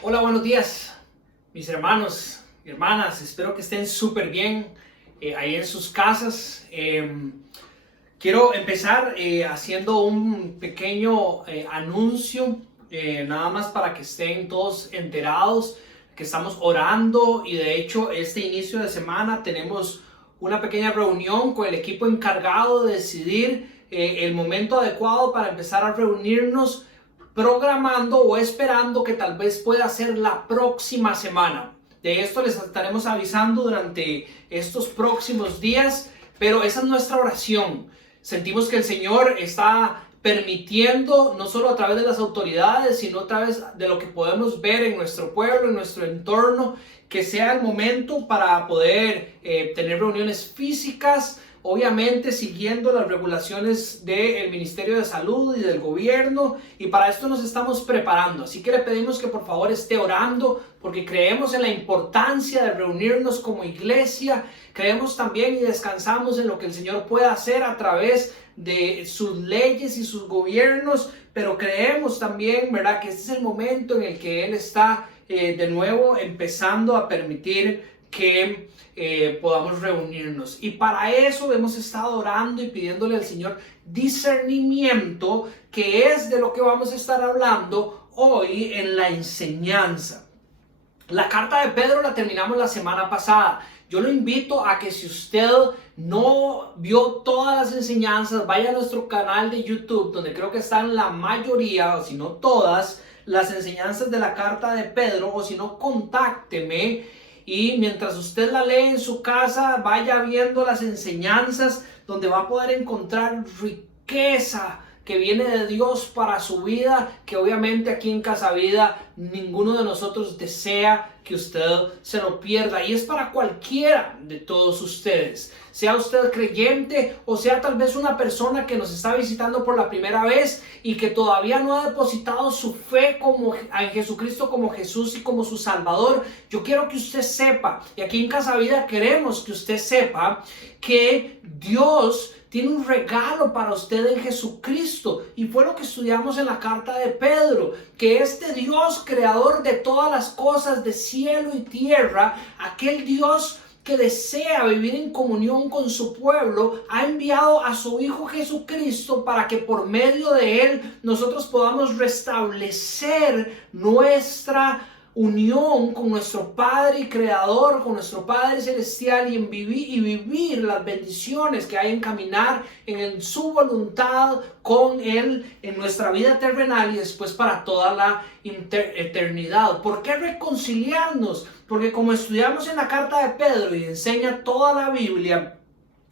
Hola, buenos días, mis hermanos y hermanas. Espero que estén súper bien ahí en sus casas. Quiero empezar haciendo un pequeño anuncio, nada más para que estén todos enterados que estamos orando, y de hecho este inicio de semana tenemos una pequeña reunión con el equipo encargado de decidir el momento adecuado para empezar a reunirnos, programando o esperando que tal vez pueda ser la próxima semana. De esto les estaremos avisando durante estos próximos días, pero esa es nuestra oración. Sentimos que el Señor está permitiendo, no solo a través de las autoridades, sino a través de lo que podemos ver en nuestro pueblo, en nuestro entorno, que sea el momento para poder tener reuniones físicas, obviamente siguiendo las regulaciones del Ministerio de Salud y del gobierno, y para esto nos estamos preparando. Así que le pedimos que por favor esté orando, porque creemos en la importancia de reunirnos como iglesia. Creemos también y descansamos en lo que el Señor puede hacer a través de sus leyes y sus gobiernos, pero creemos también, ¿verdad?, que este es el momento en el que Él está de nuevo empezando a permitir que podamos reunirnos. Y para eso hemos estado orando y pidiéndole al Señor discernimiento, que es de lo que vamos a estar hablando hoy en la enseñanza. La carta de Pedro la terminamos la semana pasada. Yo lo invito a que, si usted no vio todas las enseñanzas, vaya a nuestro canal de YouTube, donde creo que están la mayoría, o si no todas, las enseñanzas de la carta de Pedro, o si no, contácteme. Y mientras usted la lee en su casa, vaya viendo las enseñanzas, donde va a poder encontrar riqueza que viene de Dios para su vida, que obviamente aquí en Casa Vida ninguno de nosotros desea que usted se lo pierda, y es para cualquiera de todos ustedes, sea usted creyente o sea tal vez una persona que nos está visitando por la primera vez y que todavía no ha depositado su fe en Jesucristo como Jesús y como su Salvador. Yo quiero que usted sepa, y aquí en Casa Vida queremos que usted sepa, que Dios tiene un regalo para usted en Jesucristo, y fue lo que estudiamos en la carta de Pedro, que este Dios creador de todas las cosas de cielo y tierra, aquel Dios que desea vivir en comunión con su pueblo, ha enviado a su Hijo Jesucristo para que por medio de Él nosotros podamos restablecer nuestra unión con nuestro Padre y Creador, con nuestro Padre Celestial, y vivir las bendiciones que hay en caminar en su voluntad con Él en nuestra vida terrenal y después para toda la eternidad. ¿Por qué reconciliarnos? Porque como estudiamos en la carta de Pedro y enseña toda la Biblia,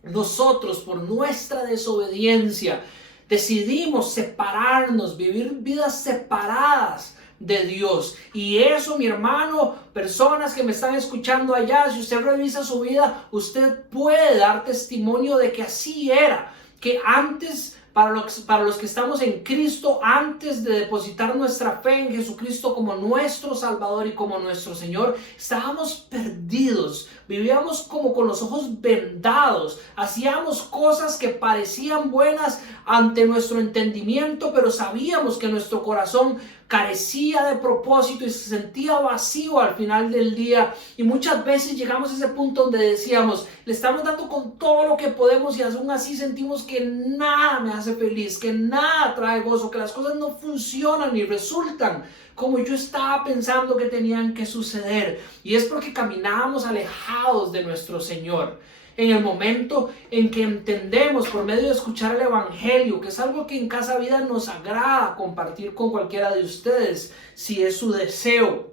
nosotros por nuestra desobediencia decidimos separarnos, vivir vidas separadas de Dios. Y eso, mi hermano, personas que me están escuchando allá, si usted revisa su vida, usted puede dar testimonio de que así era, que antes, para los que estamos en Cristo, antes de depositar nuestra fe en Jesucristo como nuestro Salvador y como nuestro Señor, estábamos perdidos, vivíamos como con los ojos vendados, hacíamos cosas que parecían buenas ante nuestro entendimiento, pero sabíamos que nuestro corazón carecía de propósito y se sentía vacío al final del día. Y muchas veces llegamos a ese punto donde decíamos, le estamos dando con todo lo que podemos y aún así sentimos que nada me hace feliz, que nada trae gozo, que las cosas no funcionan ni resultan como yo estaba pensando que tenían que suceder. Y es porque caminábamos alejados de nuestro Señor. En el momento en que entendemos por medio de escuchar el Evangelio, que es algo que en Casa Vida nos agrada compartir con cualquiera de ustedes, si es su deseo,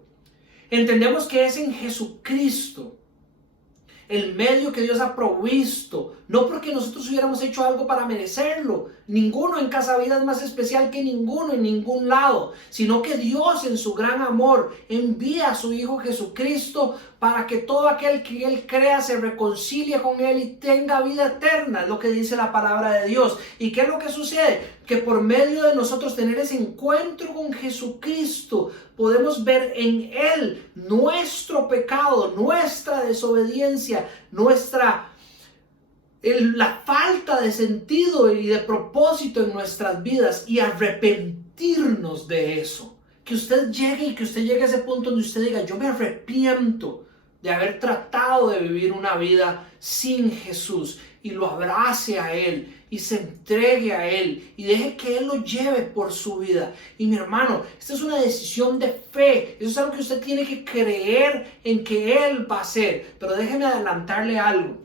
entendemos que es en Jesucristo el medio que Dios ha provisto, no porque nosotros hubiéramos hecho algo para merecerlo. Ninguno en Casa Vida es más especial que ninguno en ningún lado, sino que Dios en su gran amor envía a su Hijo Jesucristo para que todo aquel que Él crea se reconcilie con Él y tenga vida eterna. Es lo que dice la palabra de Dios. ¿Y qué es lo que sucede? Que por medio de nosotros tener ese encuentro con Jesucristo, podemos ver en Él nuestro pecado, nuestra desobediencia, la falta de sentido y de propósito en nuestras vidas, y arrepentirnos de eso. que usted llegue a ese punto donde usted diga, yo me arrepiento de haber tratado de vivir una vida sin Jesús, y lo abrace a Él y se entregue a Él y deje que Él lo lleve por su vida. Y mi hermano, esta es una decisión de fe, eso es algo que usted tiene que creer en que Él va a hacer. Pero déjeme adelantarle algo,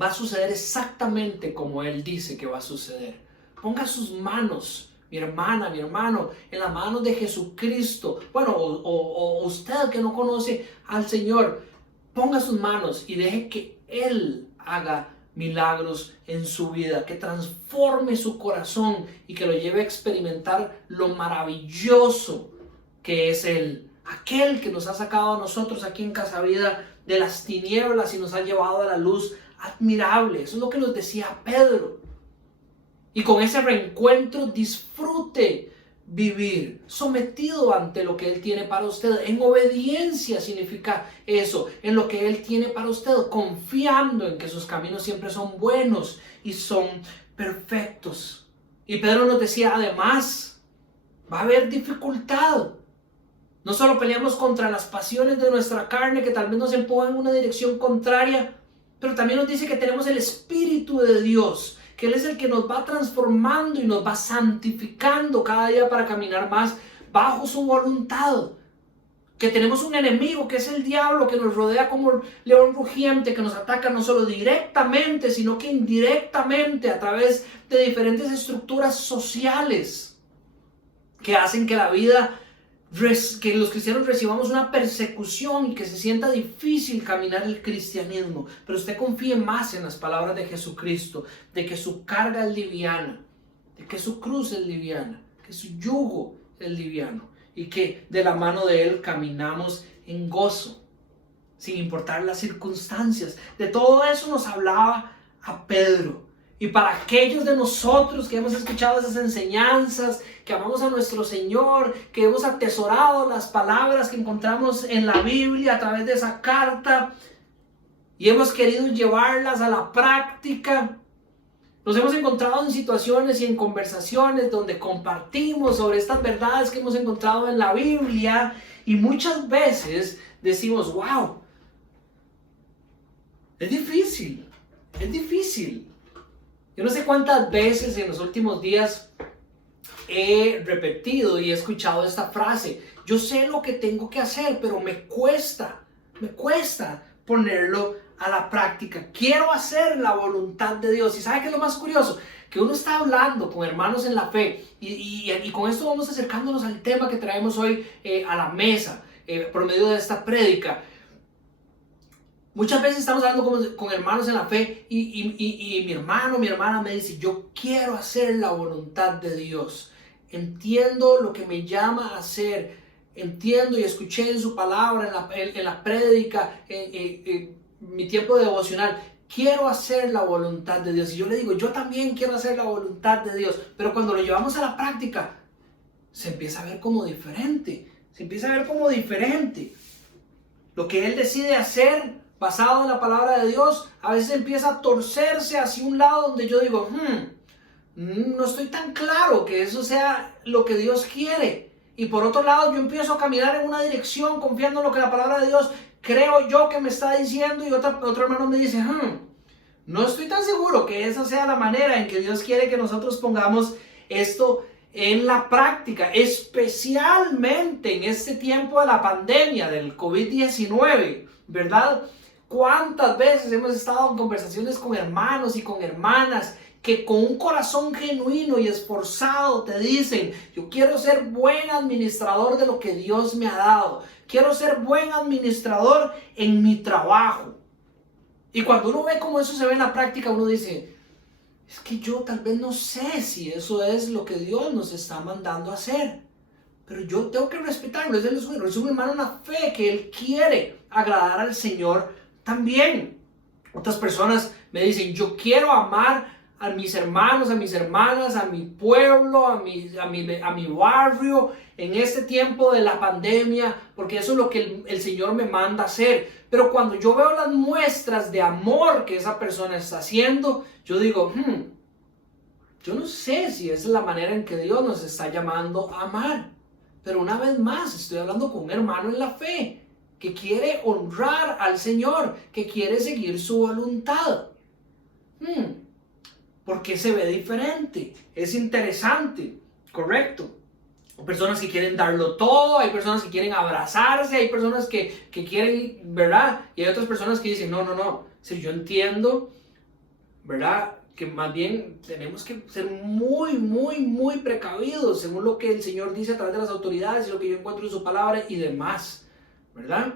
va a suceder exactamente como Él dice que va a suceder. Ponga sus manos, mi hermana, mi hermano, en las manos de Jesucristo. Bueno, o usted que no conoce al Señor, ponga sus manos y deje que Él haga milagros en su vida, que transforme su corazón y que lo lleve a experimentar lo maravilloso que es Él, aquel que nos ha sacado a nosotros aquí en Casa Vida de las tinieblas y nos ha llevado a la luz admirable. Eso es lo que nos decía Pedro. Y con ese reencuentro disfrute vivir sometido ante lo que Él tiene para usted. En obediencia significa eso, en lo que Él tiene para usted, confiando en que sus caminos siempre son buenos y son perfectos. Y Pedro nos decía, además, va a haber dificultad. No solo peleamos contra las pasiones de nuestra carne que tal vez nos empujan en una dirección contraria, pero también nos dice que tenemos el Espíritu de Dios, que Él es el que nos va transformando y nos va santificando cada día para caminar más bajo su voluntad. Que tenemos un enemigo que es el diablo, que nos rodea como león rugiente, que nos ataca no solo directamente, sino que indirectamente a través de diferentes estructuras sociales que hacen que la vida, que los cristianos recibamos una persecución y que se sienta difícil caminar el cristianismo. Pero usted confíe más en las palabras de Jesucristo, de que su carga es liviana, de que su cruz es liviana, que su yugo es liviano y que de la mano de Él caminamos en gozo, sin importar las circunstancias. De todo eso nos hablaba a Pedro. Y para aquellos de nosotros que hemos escuchado esas enseñanzas, que amamos a nuestro Señor, que hemos atesorado las palabras que encontramos en la Biblia a través de esa carta y hemos querido llevarlas a la práctica, nos hemos encontrado en situaciones y en conversaciones donde compartimos sobre estas verdades que hemos encontrado en la Biblia y muchas veces decimos, wow, es difícil. Yo no sé cuántas veces en los últimos días he repetido y he escuchado esta frase. Yo sé lo que tengo que hacer, pero me cuesta ponerlo a la práctica. Quiero hacer la voluntad de Dios. ¿Y sabe qué es lo más curioso? Que uno está hablando con hermanos en la fe y con esto vamos acercándonos al tema que traemos hoy a la mesa por medio de esta prédica. Muchas veces estamos hablando con hermanos en la fe y mi hermano, mi hermana me dice, yo quiero hacer la voluntad de Dios. Entiendo lo que me llama a hacer. Entiendo y escuché en su palabra, en la prédica, en mi tiempo devocional. Quiero hacer la voluntad de Dios. Y yo le digo, yo también quiero hacer la voluntad de Dios. Pero cuando lo llevamos a la práctica, se empieza a ver como diferente. Lo que Él decide hacer, basado en la palabra de Dios, a veces empieza a torcerse hacia un lado donde yo digo, no estoy tan claro que eso sea lo que Dios quiere. Y por otro lado, yo empiezo a caminar en una dirección confiando en lo que la palabra de Dios creo yo que me está diciendo, y otro hermano me dice, no estoy tan seguro que esa sea la manera en que Dios quiere que nosotros pongamos esto en la práctica, especialmente en este tiempo de la pandemia del COVID-19, ¿verdad? ¿Cuántas veces hemos estado en conversaciones con hermanos y con hermanas que con un corazón genuino y esforzado te dicen, yo quiero ser buen administrador de lo que Dios me ha dado, quiero ser buen administrador en mi trabajo? Y cuando uno ve cómo eso se ve en la práctica, uno dice, es que yo tal vez no sé si eso es lo que Dios nos está mandando a hacer, pero yo tengo que respetarlo. Es un hermano en la fe que él quiere agradar al Señor también. Otras personas me dicen, yo quiero amar a mis hermanos, a mis hermanas, a mi pueblo, a mi barrio en este tiempo de la pandemia, porque eso es lo que el Señor me manda hacer. Pero cuando yo veo las muestras de amor que esa persona está haciendo, yo digo, yo no sé si esa es la manera en que Dios nos está llamando a amar. Pero una vez más, estoy hablando con un hermano en la fe que quiere honrar al Señor, que quiere seguir su voluntad. ¿Por qué se ve diferente? Es interesante, correcto. Hay personas que quieren darlo todo, hay personas que quieren abrazarse, hay personas que quieren, ¿verdad? Y hay otras personas que dicen, no. Si yo entiendo, ¿verdad? Que más bien tenemos que ser muy precavidos según lo que el Señor dice a través de las autoridades y lo que yo encuentro en su palabra y demás, ¿verdad?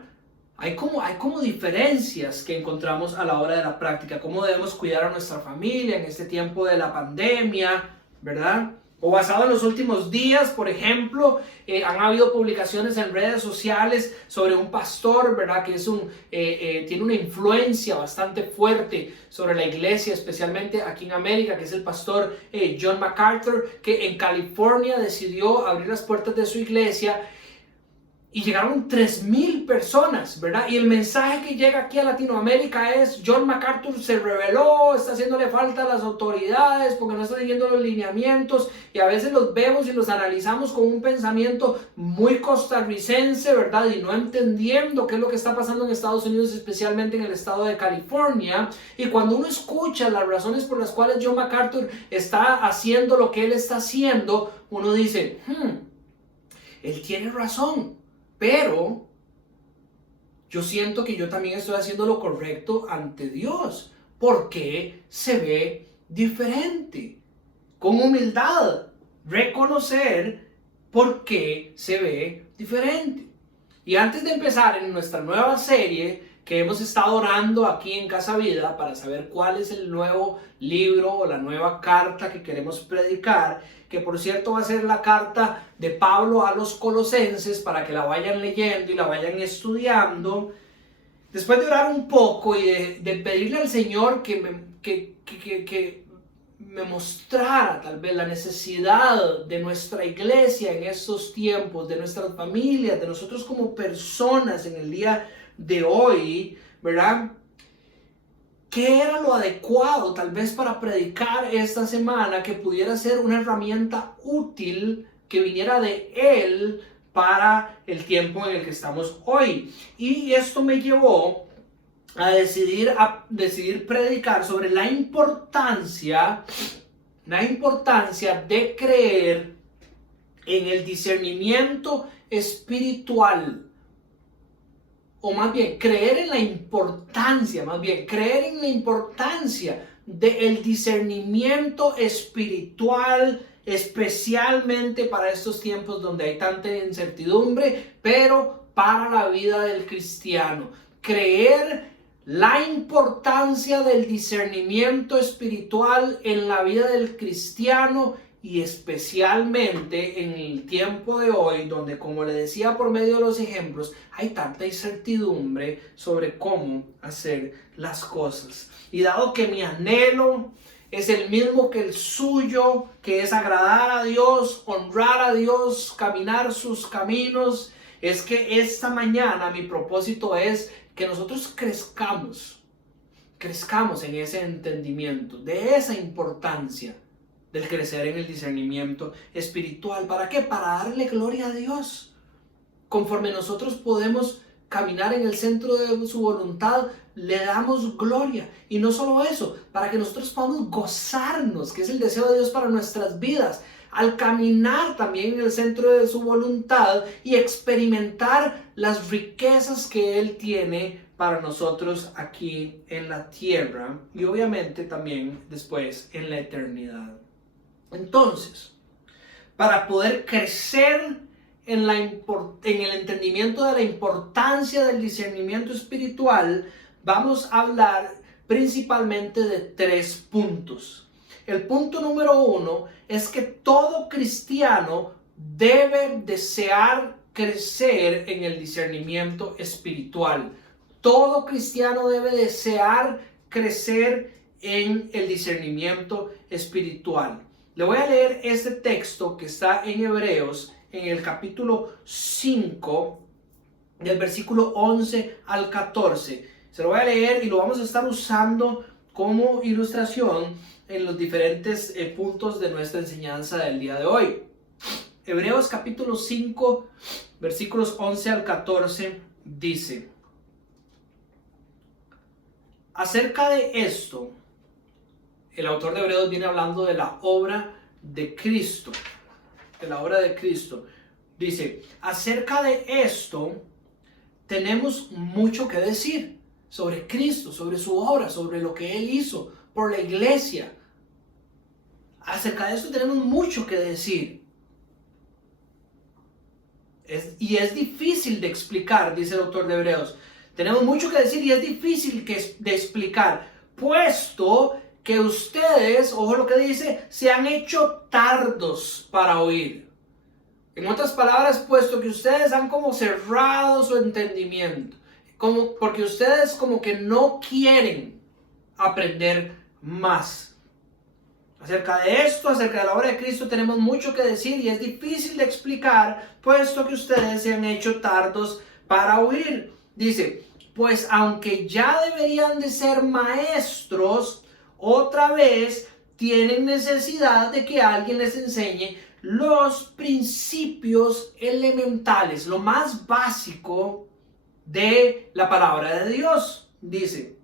Hay como diferencias que encontramos a la hora de la práctica, cómo debemos cuidar a nuestra familia en este tiempo de la pandemia, ¿verdad? O basado en los últimos días, por ejemplo, han habido publicaciones en redes sociales sobre un pastor, ¿verdad? Que tiene una influencia bastante fuerte sobre la iglesia, especialmente aquí en América, que es el pastor John MacArthur, que en California decidió abrir las puertas de su iglesia. Y llegaron 3,000 personas, ¿verdad? Y el mensaje que llega aquí a Latinoamérica es: John MacArthur se rebeló, está haciéndole falta a las autoridades porque no está siguiendo los lineamientos. Y a veces los vemos y los analizamos con un pensamiento muy costarricense, ¿verdad? Y no entendiendo qué es lo que está pasando en Estados Unidos, especialmente en el estado de California. Y cuando uno escucha las razones por las cuales John MacArthur está haciendo lo que él está haciendo, uno dice, él tiene razón. Pero yo siento que yo también estoy haciendo lo correcto ante Dios, porque se ve diferente. Con humildad, reconocer por qué se ve diferente. Y antes de empezar en nuestra nueva serie que hemos estado orando aquí en Casa Vida para saber cuál es el nuevo libro o la nueva carta que queremos predicar, que por cierto va a ser la carta de Pablo a los Colosenses, para que la vayan leyendo y la vayan estudiando. Después de orar un poco y de pedirle al Señor que me mostrara tal vez la necesidad de nuestra iglesia en estos tiempos, de nuestras familias, de nosotros como personas en el día de hoy, ¿verdad? ¿Qué era lo adecuado tal vez para predicar esta semana que pudiera ser una herramienta útil que viniera de Él para el tiempo en el que estamos hoy? Y esto me llevó a decidir predicar sobre la importancia de creer en el discernimiento espiritual. O más bien, creer en la importancia del discernimiento espiritual, especialmente para estos tiempos donde hay tanta incertidumbre, pero para la vida del cristiano. Creer la importancia del discernimiento espiritual en la vida del cristiano, y especialmente en el tiempo de hoy, donde, como le decía por medio de los ejemplos, hay tanta incertidumbre sobre cómo hacer las cosas. Y dado que mi anhelo es el mismo que el suyo, que es agradar a Dios, honrar a Dios, caminar sus caminos, es que esta mañana mi propósito es que nosotros crezcamos en ese entendimiento, de esa importancia del crecer en el discernimiento espiritual. ¿Para qué? Para darle gloria a Dios. Conforme nosotros podemos caminar en el centro de su voluntad, le damos gloria. Y no solo eso, para que nosotros podamos gozarnos, que es el deseo de Dios para nuestras vidas, al caminar también en el centro de su voluntad y experimentar las riquezas que Él tiene para nosotros aquí en la tierra y obviamente también después en la eternidad. Entonces, para poder crecer en el entendimiento de la importancia del discernimiento espiritual, vamos a hablar principalmente de 3 puntos. El punto número 1 es que todo cristiano debe desear crecer en el discernimiento espiritual. Todo cristiano debe desear crecer en el discernimiento espiritual. Le voy a leer este texto que está en Hebreos, en el capítulo 5, del versículo 11 al 14. Se lo voy a leer y lo vamos a estar usando como ilustración en los diferentes puntos de nuestra enseñanza del día de hoy. Hebreos capítulo 5, versículos 11 al 14 dice: acerca de esto, el autor de Hebreos viene hablando de la obra de Cristo. De la obra de Cristo. Dice, acerca de esto, tenemos mucho que decir sobre Cristo, sobre su obra, sobre lo que Él hizo por la iglesia. Acerca de esto tenemos mucho que decir. Y es difícil de explicar, dice el autor de Hebreos. Tenemos mucho que decir y es difícil de explicar, puesto que ustedes, ojo lo que dice, se han hecho tardos para oír. En otras palabras, puesto que ustedes han como cerrado su entendimiento, porque ustedes como que no quieren aprender más. Acerca de esto, acerca de la obra de Cristo, tenemos mucho que decir y es difícil de explicar, puesto que ustedes se han hecho tardos para oír. Dice, pues aunque ya deberían de ser maestros, otra vez tienen necesidad de que alguien les enseñe los principios elementales, lo más básico de la palabra de Dios. Dice,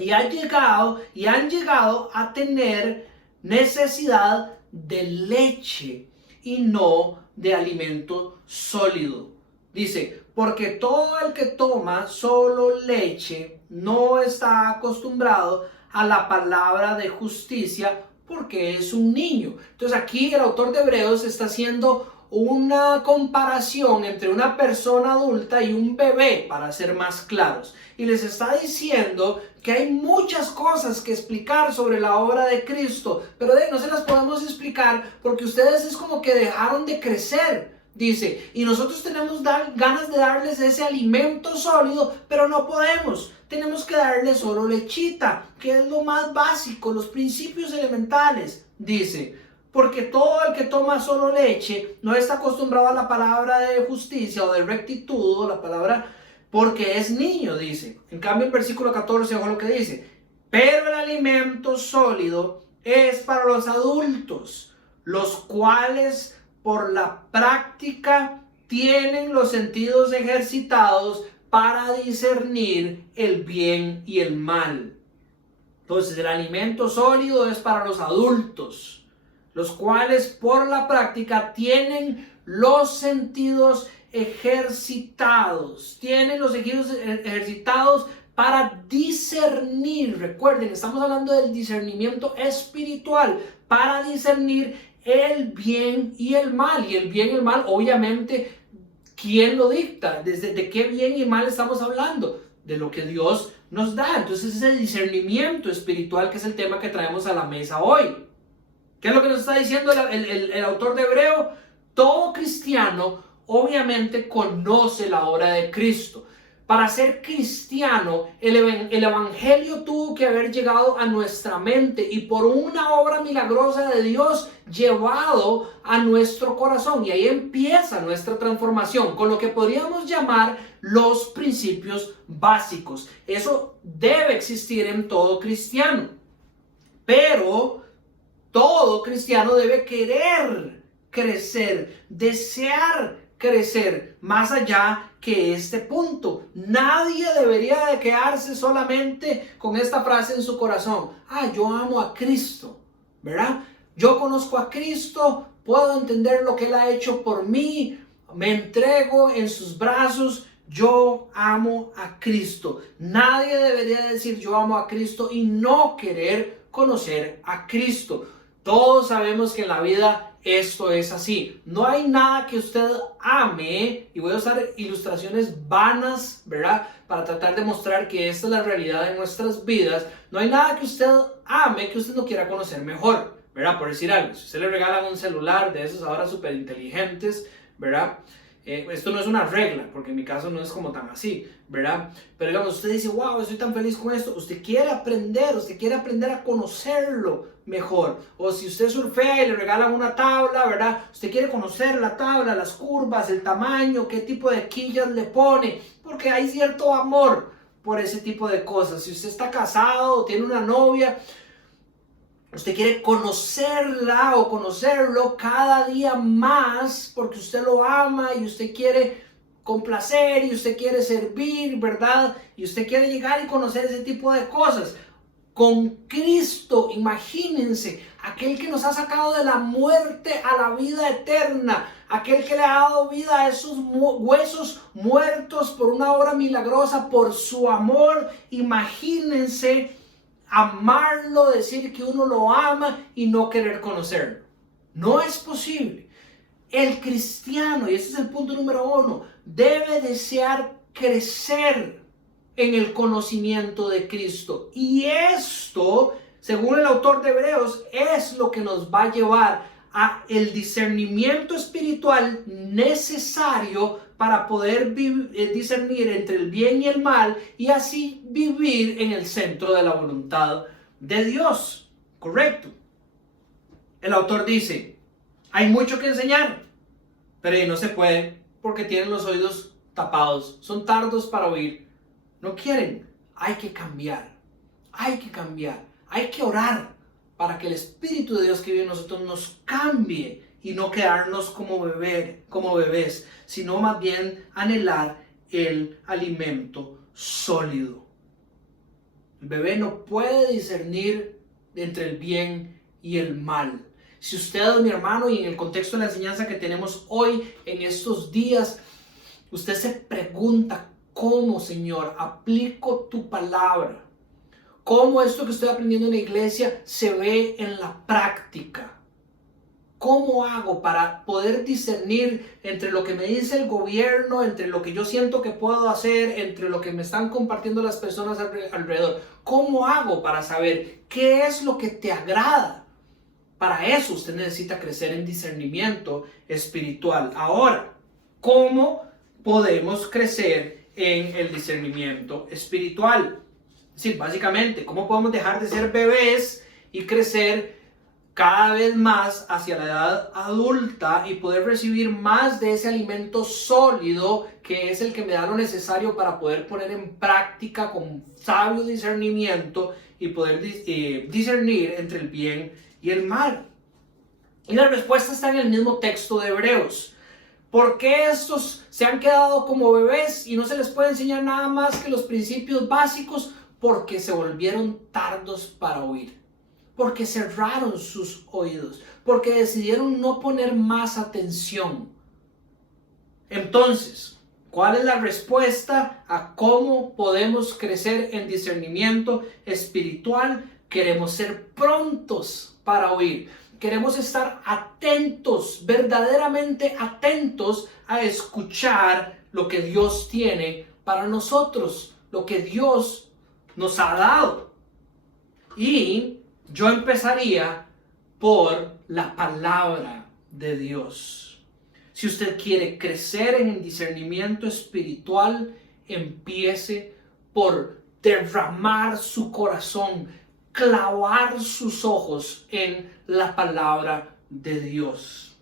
y han llegado a tener necesidad de leche y no de alimento sólido. Dice, porque todo el que toma solo leche no está acostumbrado a la palabra de justicia porque es un niño. Entonces aquí el autor de Hebreos está haciendo una comparación entre una persona adulta y un bebé, para ser más claros. Y les está diciendo que hay muchas cosas que explicar sobre la obra de Cristo, pero no se las podemos explicar porque ustedes es como que dejaron de crecer. Dice, y nosotros tenemos ganas de darles ese alimento sólido, pero no podemos. Tenemos que darles solo lechita, que es lo más básico, los principios elementales. Dice, porque todo el que toma solo leche no está acostumbrado a la palabra de justicia o de rectitud, o la palabra, porque es niño, dice. En cambio, el versículo 14, ojo lo que dice, pero el alimento sólido es para los adultos, los cuales por la práctica tienen los sentidos ejercitados para discernir el bien y el mal. Entonces el alimento sólido es para los adultos, los cuales por la práctica tienen los sentidos ejercitados. Tienen los sentidos ejercitados para discernir. Recuerden, estamos hablando del discernimiento espiritual, para discernir el bien y el mal. Y el bien y el mal, obviamente, ¿quién lo dicta? ¿De qué bien y mal estamos hablando? De lo que Dios nos da. Entonces es el discernimiento espiritual que es el tema que traemos a la mesa hoy. ¿Qué es lo que nos está diciendo el autor de Hebreo? Todo cristiano obviamente conoce la obra de Cristo. Para ser cristiano, el evangelio tuvo que haber llegado a nuestra mente y por una obra milagrosa de Dios llevado a nuestro corazón. Y ahí empieza nuestra transformación con lo que podríamos llamar los principios básicos. Eso debe existir en todo cristiano. Pero todo cristiano debe querer crecer, desear crecer más allá que este punto. Nadie debería de quedarse solamente con esta frase en su corazón. Yo amo a Cristo, ¿verdad? Yo conozco a Cristo, puedo entender lo que Él ha hecho por mí, me entrego en sus brazos, yo amo a Cristo. Nadie debería decir yo amo a Cristo y no querer conocer a Cristo. Todos sabemos que en la vida esto es así. No hay nada que usted ame, y voy a usar ilustraciones vanas, ¿verdad? Para tratar de mostrar que esta es la realidad de nuestras vidas. No hay nada que usted ame que usted no quiera conocer mejor, ¿verdad? Por decir algo, si usted le regalan un celular de esos ahora súper inteligentes, ¿verdad? Esto no es una regla, porque en mi caso no es como tan así, ¿verdad? Pero digamos, usted dice, wow, estoy tan feliz con esto. Usted quiere aprender a conocerlo mejor. O si usted surfea y le regalan una tabla, ¿verdad? Usted quiere conocer la tabla, las curvas, el tamaño, qué tipo de quillas le pone, porque hay cierto amor por ese tipo de cosas. Si usted está casado o tiene una novia, Usted quiere conocerla o conocerlo cada día más porque usted lo ama y usted quiere complacer y usted quiere servir, ¿verdad? Y usted quiere llegar y conocer ese tipo de cosas. Con Cristo, imagínense, aquel que nos ha sacado de la muerte a la vida eterna, aquel que le ha dado vida a esos huesos muertos por una obra milagrosa, por su amor. Imagínense amarlo, decir que uno lo ama y no querer conocerlo. No es posible. El cristiano, y ese es el punto número 1, debe desear crecer en el conocimiento de Cristo. Y esto, según el autor de Hebreos, es lo que nos va a llevar a el discernimiento espiritual necesario para poder discernir entre el bien y el mal y así vivir en el centro de la voluntad de Dios. Correcto. El autor dice, hay mucho que enseñar, pero no se puede porque tienen los oídos tapados, son tardos para oír, no quieren. Hay que cambiar, hay que orar para que el Espíritu de Dios que vive en nosotros nos cambie y no quedarnos como bebés, sino más bien anhelar el alimento sólido. El bebé no puede discernir entre el bien y el mal. Si usted, mi hermano, y en el contexto de la enseñanza que tenemos hoy, en estos días, usted se pregunta, ¿cómo, Señor, aplico tu palabra? ¿Cómo esto que estoy aprendiendo en la iglesia se ve en la práctica? ¿Cómo hago para poder discernir entre lo que me dice el gobierno, entre lo que yo siento que puedo hacer, entre lo que me están compartiendo las personas alrededor? ¿Cómo hago para saber qué es lo que te agrada? Para eso usted necesita crecer en discernimiento espiritual. Ahora, ¿cómo podemos crecer en el discernimiento espiritual? Sí, básicamente, ¿cómo podemos dejar de ser bebés y crecer cada vez más hacia la edad adulta y poder recibir más de ese alimento sólido que es el que me da lo necesario para poder poner en práctica con sabio discernimiento y poder discernir entre el bien y el mal? Y la respuesta está en el mismo texto de Hebreos. ¿Por qué estos se han quedado como bebés y no se les puede enseñar nada más que los principios básicos? Porque se volvieron tardos para oír, porque cerraron sus oídos, porque decidieron no poner más atención. Entonces, ¿cuál es la respuesta a cómo podemos crecer en discernimiento espiritual? Queremos ser prontos para oír. Queremos estar atentos, verdaderamente atentos a escuchar lo que Dios tiene para nosotros, lo que Dios nos ha dado. Y yo empezaría por la palabra de Dios. Si usted quiere crecer en el discernimiento espiritual, empiece por derramar su corazón, clavar sus ojos en la palabra de Dios.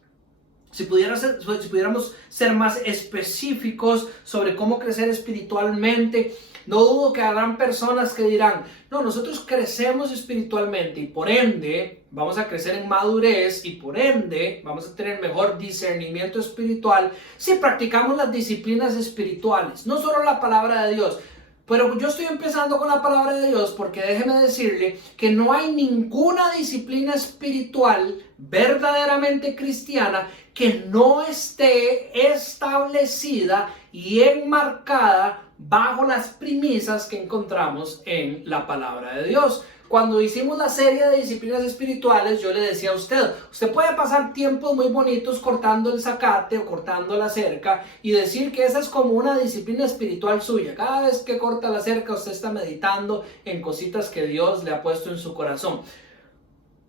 Si pudiéramos ser más específicos sobre cómo crecer espiritualmente, no dudo que habrán personas que dirán, no, nosotros crecemos espiritualmente y por ende vamos a crecer en madurez y por ende vamos a tener mejor discernimiento espiritual si practicamos las disciplinas espirituales, no solo la palabra de Dios. Pero yo estoy empezando con la palabra de Dios porque déjeme decirle que no hay ninguna disciplina espiritual verdaderamente cristiana que no esté establecida y enmarcada bajo las premisas que encontramos en la palabra de Dios. Cuando hicimos la serie de disciplinas espirituales, yo le decía a usted puede pasar tiempos muy bonitos cortando el zacate o cortando la cerca y decir que esa es como una disciplina espiritual suya. Cada vez que corta la cerca, usted está meditando en cositas que Dios le ha puesto en su corazón.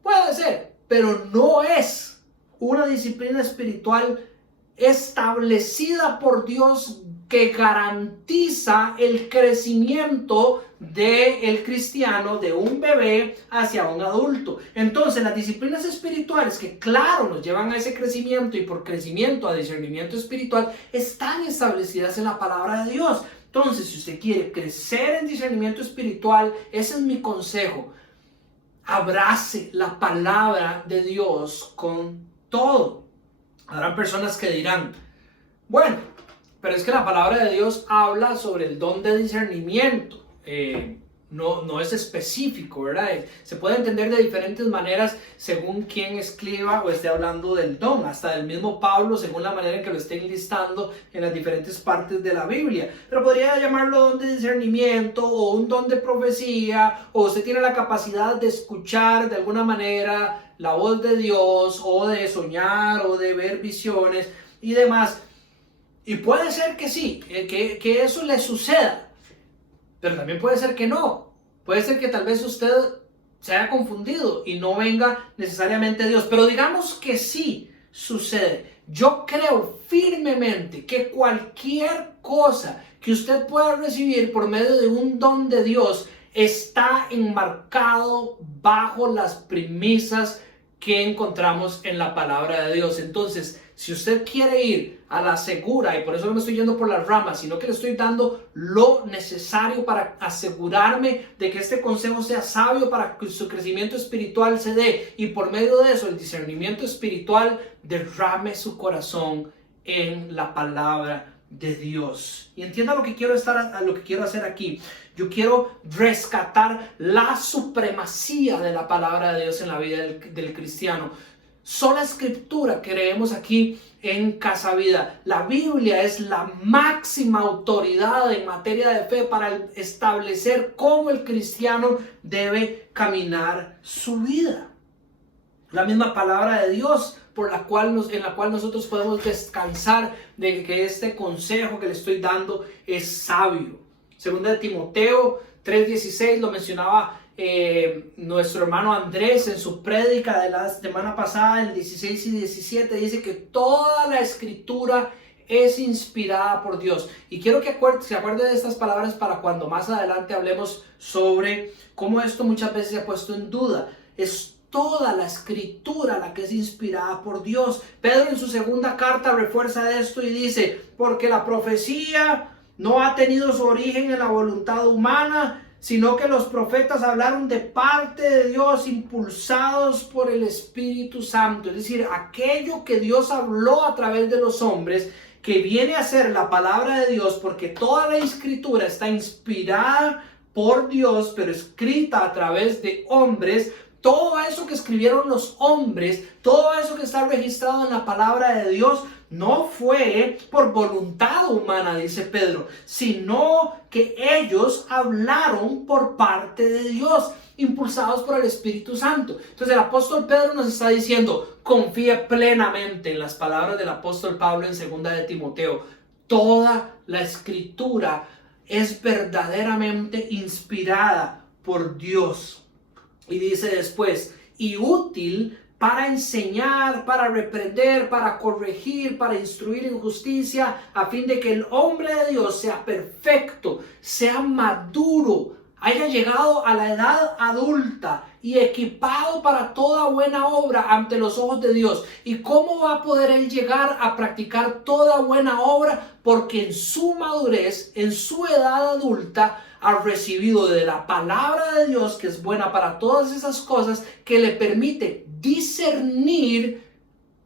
Puede ser, pero no es una disciplina espiritual establecida por Dios que garantiza el crecimiento del cristiano, de un bebé hacia un adulto. Entonces, las disciplinas espirituales que claro nos llevan a ese crecimiento y por crecimiento a discernimiento espiritual están establecidas en la palabra de Dios. Entonces, si usted quiere crecer en discernimiento espiritual, ese es mi consejo. abrace la palabra de Dios con todo. Habrán personas que dirán, bueno, pero es que la palabra de Dios habla sobre el don de discernimiento. No es específico, ¿verdad? Se puede entender de diferentes maneras según quién escriba o esté hablando del don, hasta del mismo Pablo, según la manera en que lo estén listando en las diferentes partes de la Biblia. Pero podría llamarlo don de discernimiento o un don de profecía, o usted tiene la capacidad de escuchar de alguna manera la voz de Dios, o de soñar, o de ver visiones y demás. Y puede ser que sí, que eso le suceda. Pero también puede ser que no. Puede ser que tal vez usted se haya confundido y no venga necesariamente Dios. Pero digamos que sí sucede. Yo creo firmemente que cualquier cosa que usted pueda recibir por medio de un don de Dios está enmarcado bajo las premisas que encontramos en la palabra de Dios. Entonces, si usted quiere ir a la segura, y por eso no me estoy yendo por las ramas, sino que le estoy dando lo necesario para asegurarme de que este consejo sea sabio para que su crecimiento espiritual se dé, y por medio de eso el discernimiento espiritual derrame su corazón en la palabra de Dios. Y entienda lo que quiero hacer aquí. Yo quiero rescatar la supremacía de la palabra de Dios en la vida del cristiano. Sola escritura creemos aquí en Casa Vida. La Biblia es la máxima autoridad en materia de fe para establecer cómo el cristiano debe caminar su vida. La misma palabra de Dios en la cual nosotros podemos descansar de que este consejo que le estoy dando es sabio. Segunda de Timoteo 3:16 lo mencionaba nuestro hermano Andrés en su prédica de la semana pasada, el 16 y 17, dice que toda la escritura es inspirada por Dios. Y quiero que se acuerde de estas palabras para cuando más adelante hablemos sobre cómo esto muchas veces se ha puesto en duda. Es toda la escritura la que es inspirada por Dios. Pedro en su segunda carta refuerza esto y dice, porque la profecía no ha tenido su origen en la voluntad humana, sino que los profetas hablaron de parte de Dios impulsados por el Espíritu Santo. Es decir, aquello que Dios habló a través de los hombres, que viene a ser la palabra de Dios, porque toda la escritura está inspirada por Dios, pero escrita a través de hombres. Todo eso que escribieron los hombres, todo eso que está registrado en la palabra de Dios, no fue por voluntad humana, dice Pedro, sino que ellos hablaron por parte de Dios, impulsados por el Espíritu Santo. Entonces el apóstol Pedro nos está diciendo, confíe plenamente en las palabras del apóstol Pablo en segunda de Timoteo. Toda la escritura es verdaderamente inspirada por Dios. Y dice después, y útil para enseñar, para reprender, para corregir, para instruir en justicia, a fin de que el hombre de Dios sea perfecto, sea maduro, haya llegado a la edad adulta y equipado para toda buena obra ante los ojos de Dios. ¿Y cómo va a poder él llegar a practicar toda buena obra? Porque en su madurez, en su edad adulta, ha recibido de la palabra de Dios, que es buena para todas esas cosas, que le permite discernir,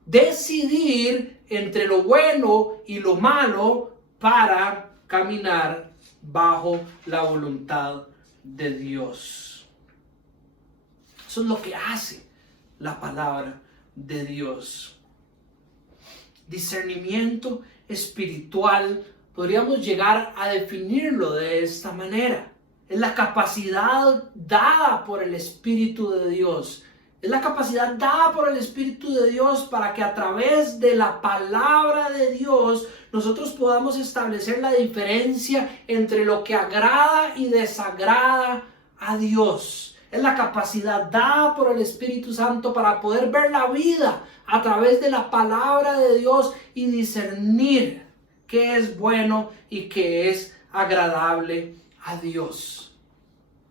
decidir entre lo bueno y lo malo para caminar bajo la voluntad de Dios. Eso es lo que hace la palabra de Dios. Discernimiento espiritual, podríamos llegar a definirlo de esta manera. Es la capacidad dada por el Espíritu de Dios. Es la capacidad dada por el Espíritu de Dios para que a través de la palabra de Dios nosotros podamos establecer la diferencia entre lo que agrada y desagrada a Dios. Es la capacidad dada por el Espíritu Santo para poder ver la vida a través de la palabra de Dios y discernir qué es bueno y qué es agradable a Dios.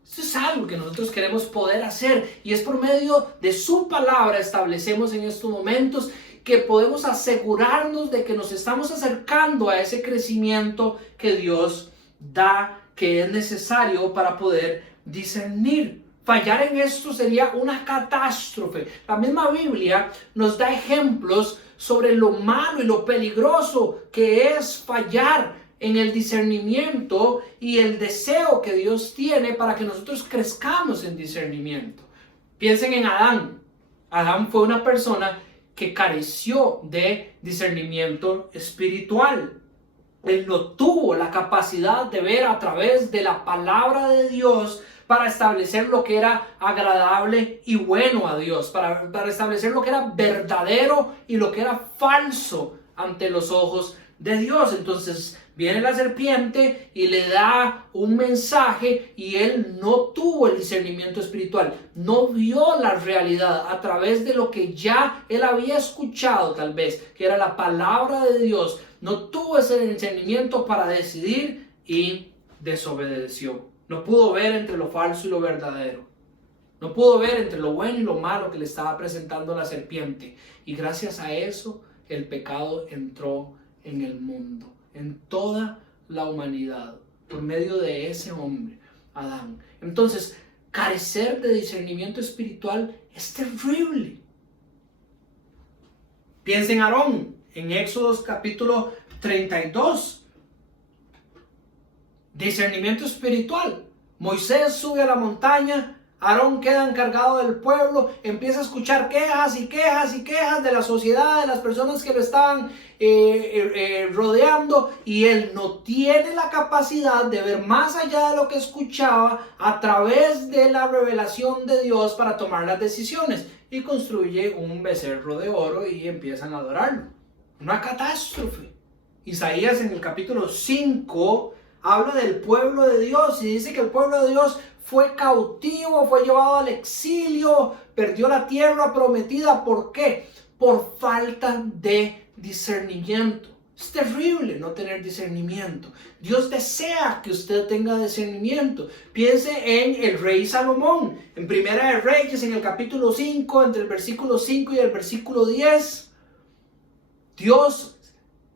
Esto es algo que nosotros queremos poder hacer, y es por medio de su palabra establecemos en estos momentos que podemos asegurarnos de que nos estamos acercando a ese crecimiento que Dios da, que es necesario para poder discernir. Fallar en esto sería una catástrofe. La misma Biblia nos da ejemplos sobre lo malo y lo peligroso que es fallar en el discernimiento y el deseo que Dios tiene para que nosotros crezcamos en discernimiento. Piensen en Adán. Adán fue una persona que careció de discernimiento espiritual. Él no tuvo la capacidad de ver a través de la palabra de Dios para establecer lo que era agradable y bueno a Dios, para establecer lo que era verdadero y lo que era falso ante los ojos de Dios. Entonces viene la serpiente y le da un mensaje y él no tuvo el discernimiento espiritual, no vio la realidad a través de lo que ya él había escuchado tal vez, que era la palabra de Dios. No tuvo ese discernimiento para decidir y desobedeció. No pudo ver entre lo falso y lo verdadero. No pudo ver entre lo bueno y lo malo que le estaba presentando la serpiente. Y gracias a eso el pecado entró en el mundo, en toda la humanidad, por medio de ese hombre, Adán. Entonces, carecer de discernimiento espiritual es terrible. Piensa en Aarón, en Éxodo capítulo 32. Discernimiento espiritual. Moisés sube a la montaña, Aarón queda encargado del pueblo, empieza a escuchar quejas y quejas y quejas de la sociedad, de las personas que lo estaban rodeando, y él no tiene la capacidad de ver más allá de lo que escuchaba a través de la revelación de Dios para tomar las decisiones, y construye un becerro de oro y empiezan a adorarlo. Una catástrofe. Isaías en el capítulo 5 habla del pueblo de Dios y dice que el pueblo de Dios fue cautivo, fue llevado al exilio, perdió la tierra prometida. ¿Por qué? Por falta de discernimiento. Es terrible no tener discernimiento. Dios desea que usted tenga discernimiento. Piense en el rey Salomón. En Primera de Reyes, en el capítulo 5, entre el versículo 5 y el versículo 10, Dios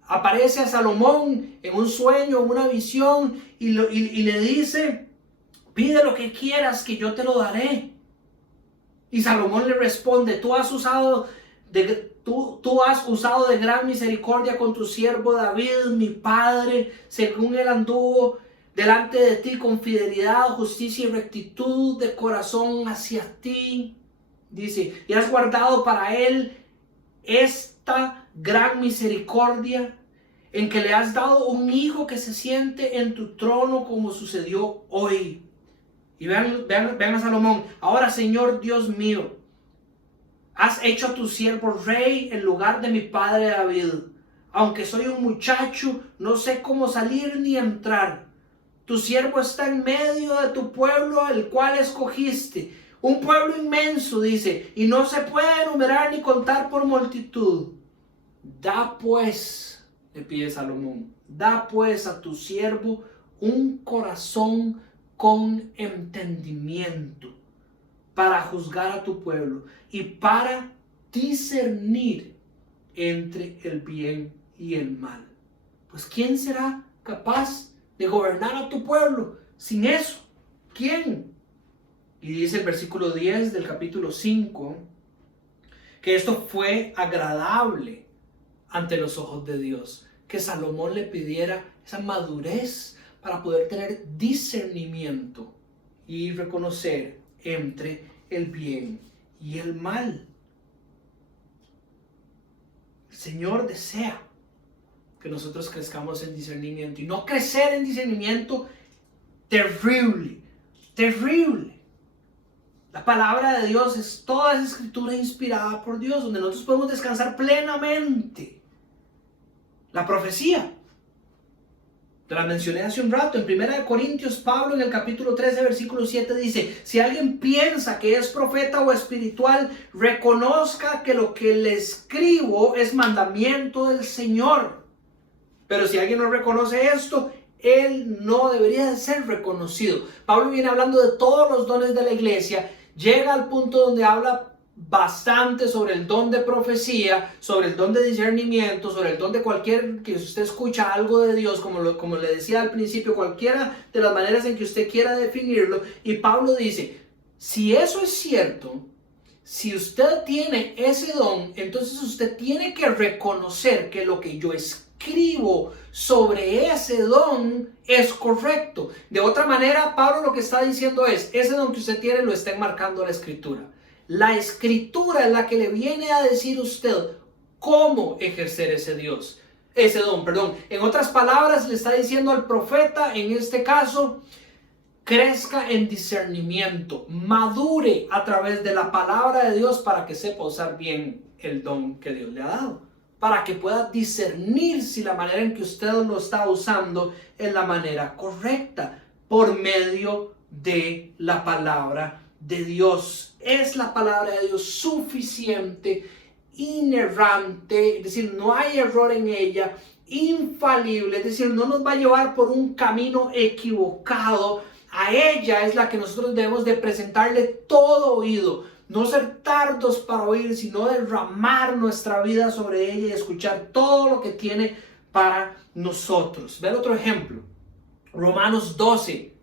aparece a Salomón en un sueño, en una visión, y le dice: pide lo que quieras que yo te lo daré. Y Salomón le responde: tú has usado de gran misericordia con tu siervo David, mi padre, según él anduvo delante de ti con fidelidad, justicia y rectitud de corazón hacia ti. Dice: y has guardado para él esta gran misericordia, en que le has dado un hijo que se siente en tu trono, como sucedió hoy. Y vean a Salomón: ahora, Señor Dios mío, has hecho a tu siervo rey en lugar de mi padre David. Aunque soy un muchacho, no sé cómo salir ni entrar. Tu siervo está en medio de tu pueblo, el cual escogiste. Un pueblo inmenso, dice, y no se puede enumerar ni contar por multitud. Da pues, le pide Salomón, da pues a tu siervo un corazón con entendimiento para juzgar a tu pueblo y para discernir entre el bien y el mal. Pues ¿quién será capaz de gobernar a tu pueblo sin eso? ¿Quién? Y dice el versículo 10 del capítulo 5 que esto fue agradable ante los ojos de Dios, que Salomón le pidiera esa madurez para poder tener discernimiento y reconocer entre el bien y el mal. El Señor desea que nosotros crezcamos en discernimiento, y no crecer en discernimiento terrible, terrible. La palabra de Dios es toda esa escritura inspirada por Dios, donde nosotros podemos descansar plenamente. La profecía, te la mencioné hace un rato, en 1 Corintios, Pablo en el capítulo 13, versículo 7 dice: si alguien piensa que es profeta o espiritual, reconozca que lo que le escribo es mandamiento del Señor. Pero si alguien no reconoce esto, él no debería de ser reconocido. Pablo viene hablando de todos los dones de la iglesia, llega al punto donde habla bastante sobre el don de profecía, sobre el don de discernimiento, sobre el don de cualquier, que usted escucha algo de Dios, como le decía al principio, cualquiera de las maneras en que usted quiera definirlo. Y Pablo dice: Si eso es cierto, si usted tiene ese don, entonces usted tiene que reconocer que lo que yo escribo sobre ese don es correcto. De otra manera, Pablo lo que está diciendo es, ese don que usted tiene lo está enmarcando la Escritura. La Escritura es la que le viene a decir a usted cómo ejercer ese don, perdón. En otras palabras, le está diciendo al profeta, en este caso, crezca en discernimiento, madure a través de la palabra de Dios para que sepa usar bien el don que Dios le ha dado, para que pueda discernir si la manera en que usted lo está usando es la manera correcta, por medio de la palabra de Dios. Es la palabra de Dios suficiente, inerrante, es decir, no hay error en ella, infalible, es decir, no nos va a llevar por un camino equivocado. A ella es la que nosotros debemos de presentarle todo oído, no ser tardos para oír, sino derramar nuestra vida sobre ella y escuchar todo lo que tiene para nosotros. Ve otro ejemplo, Romanos 12,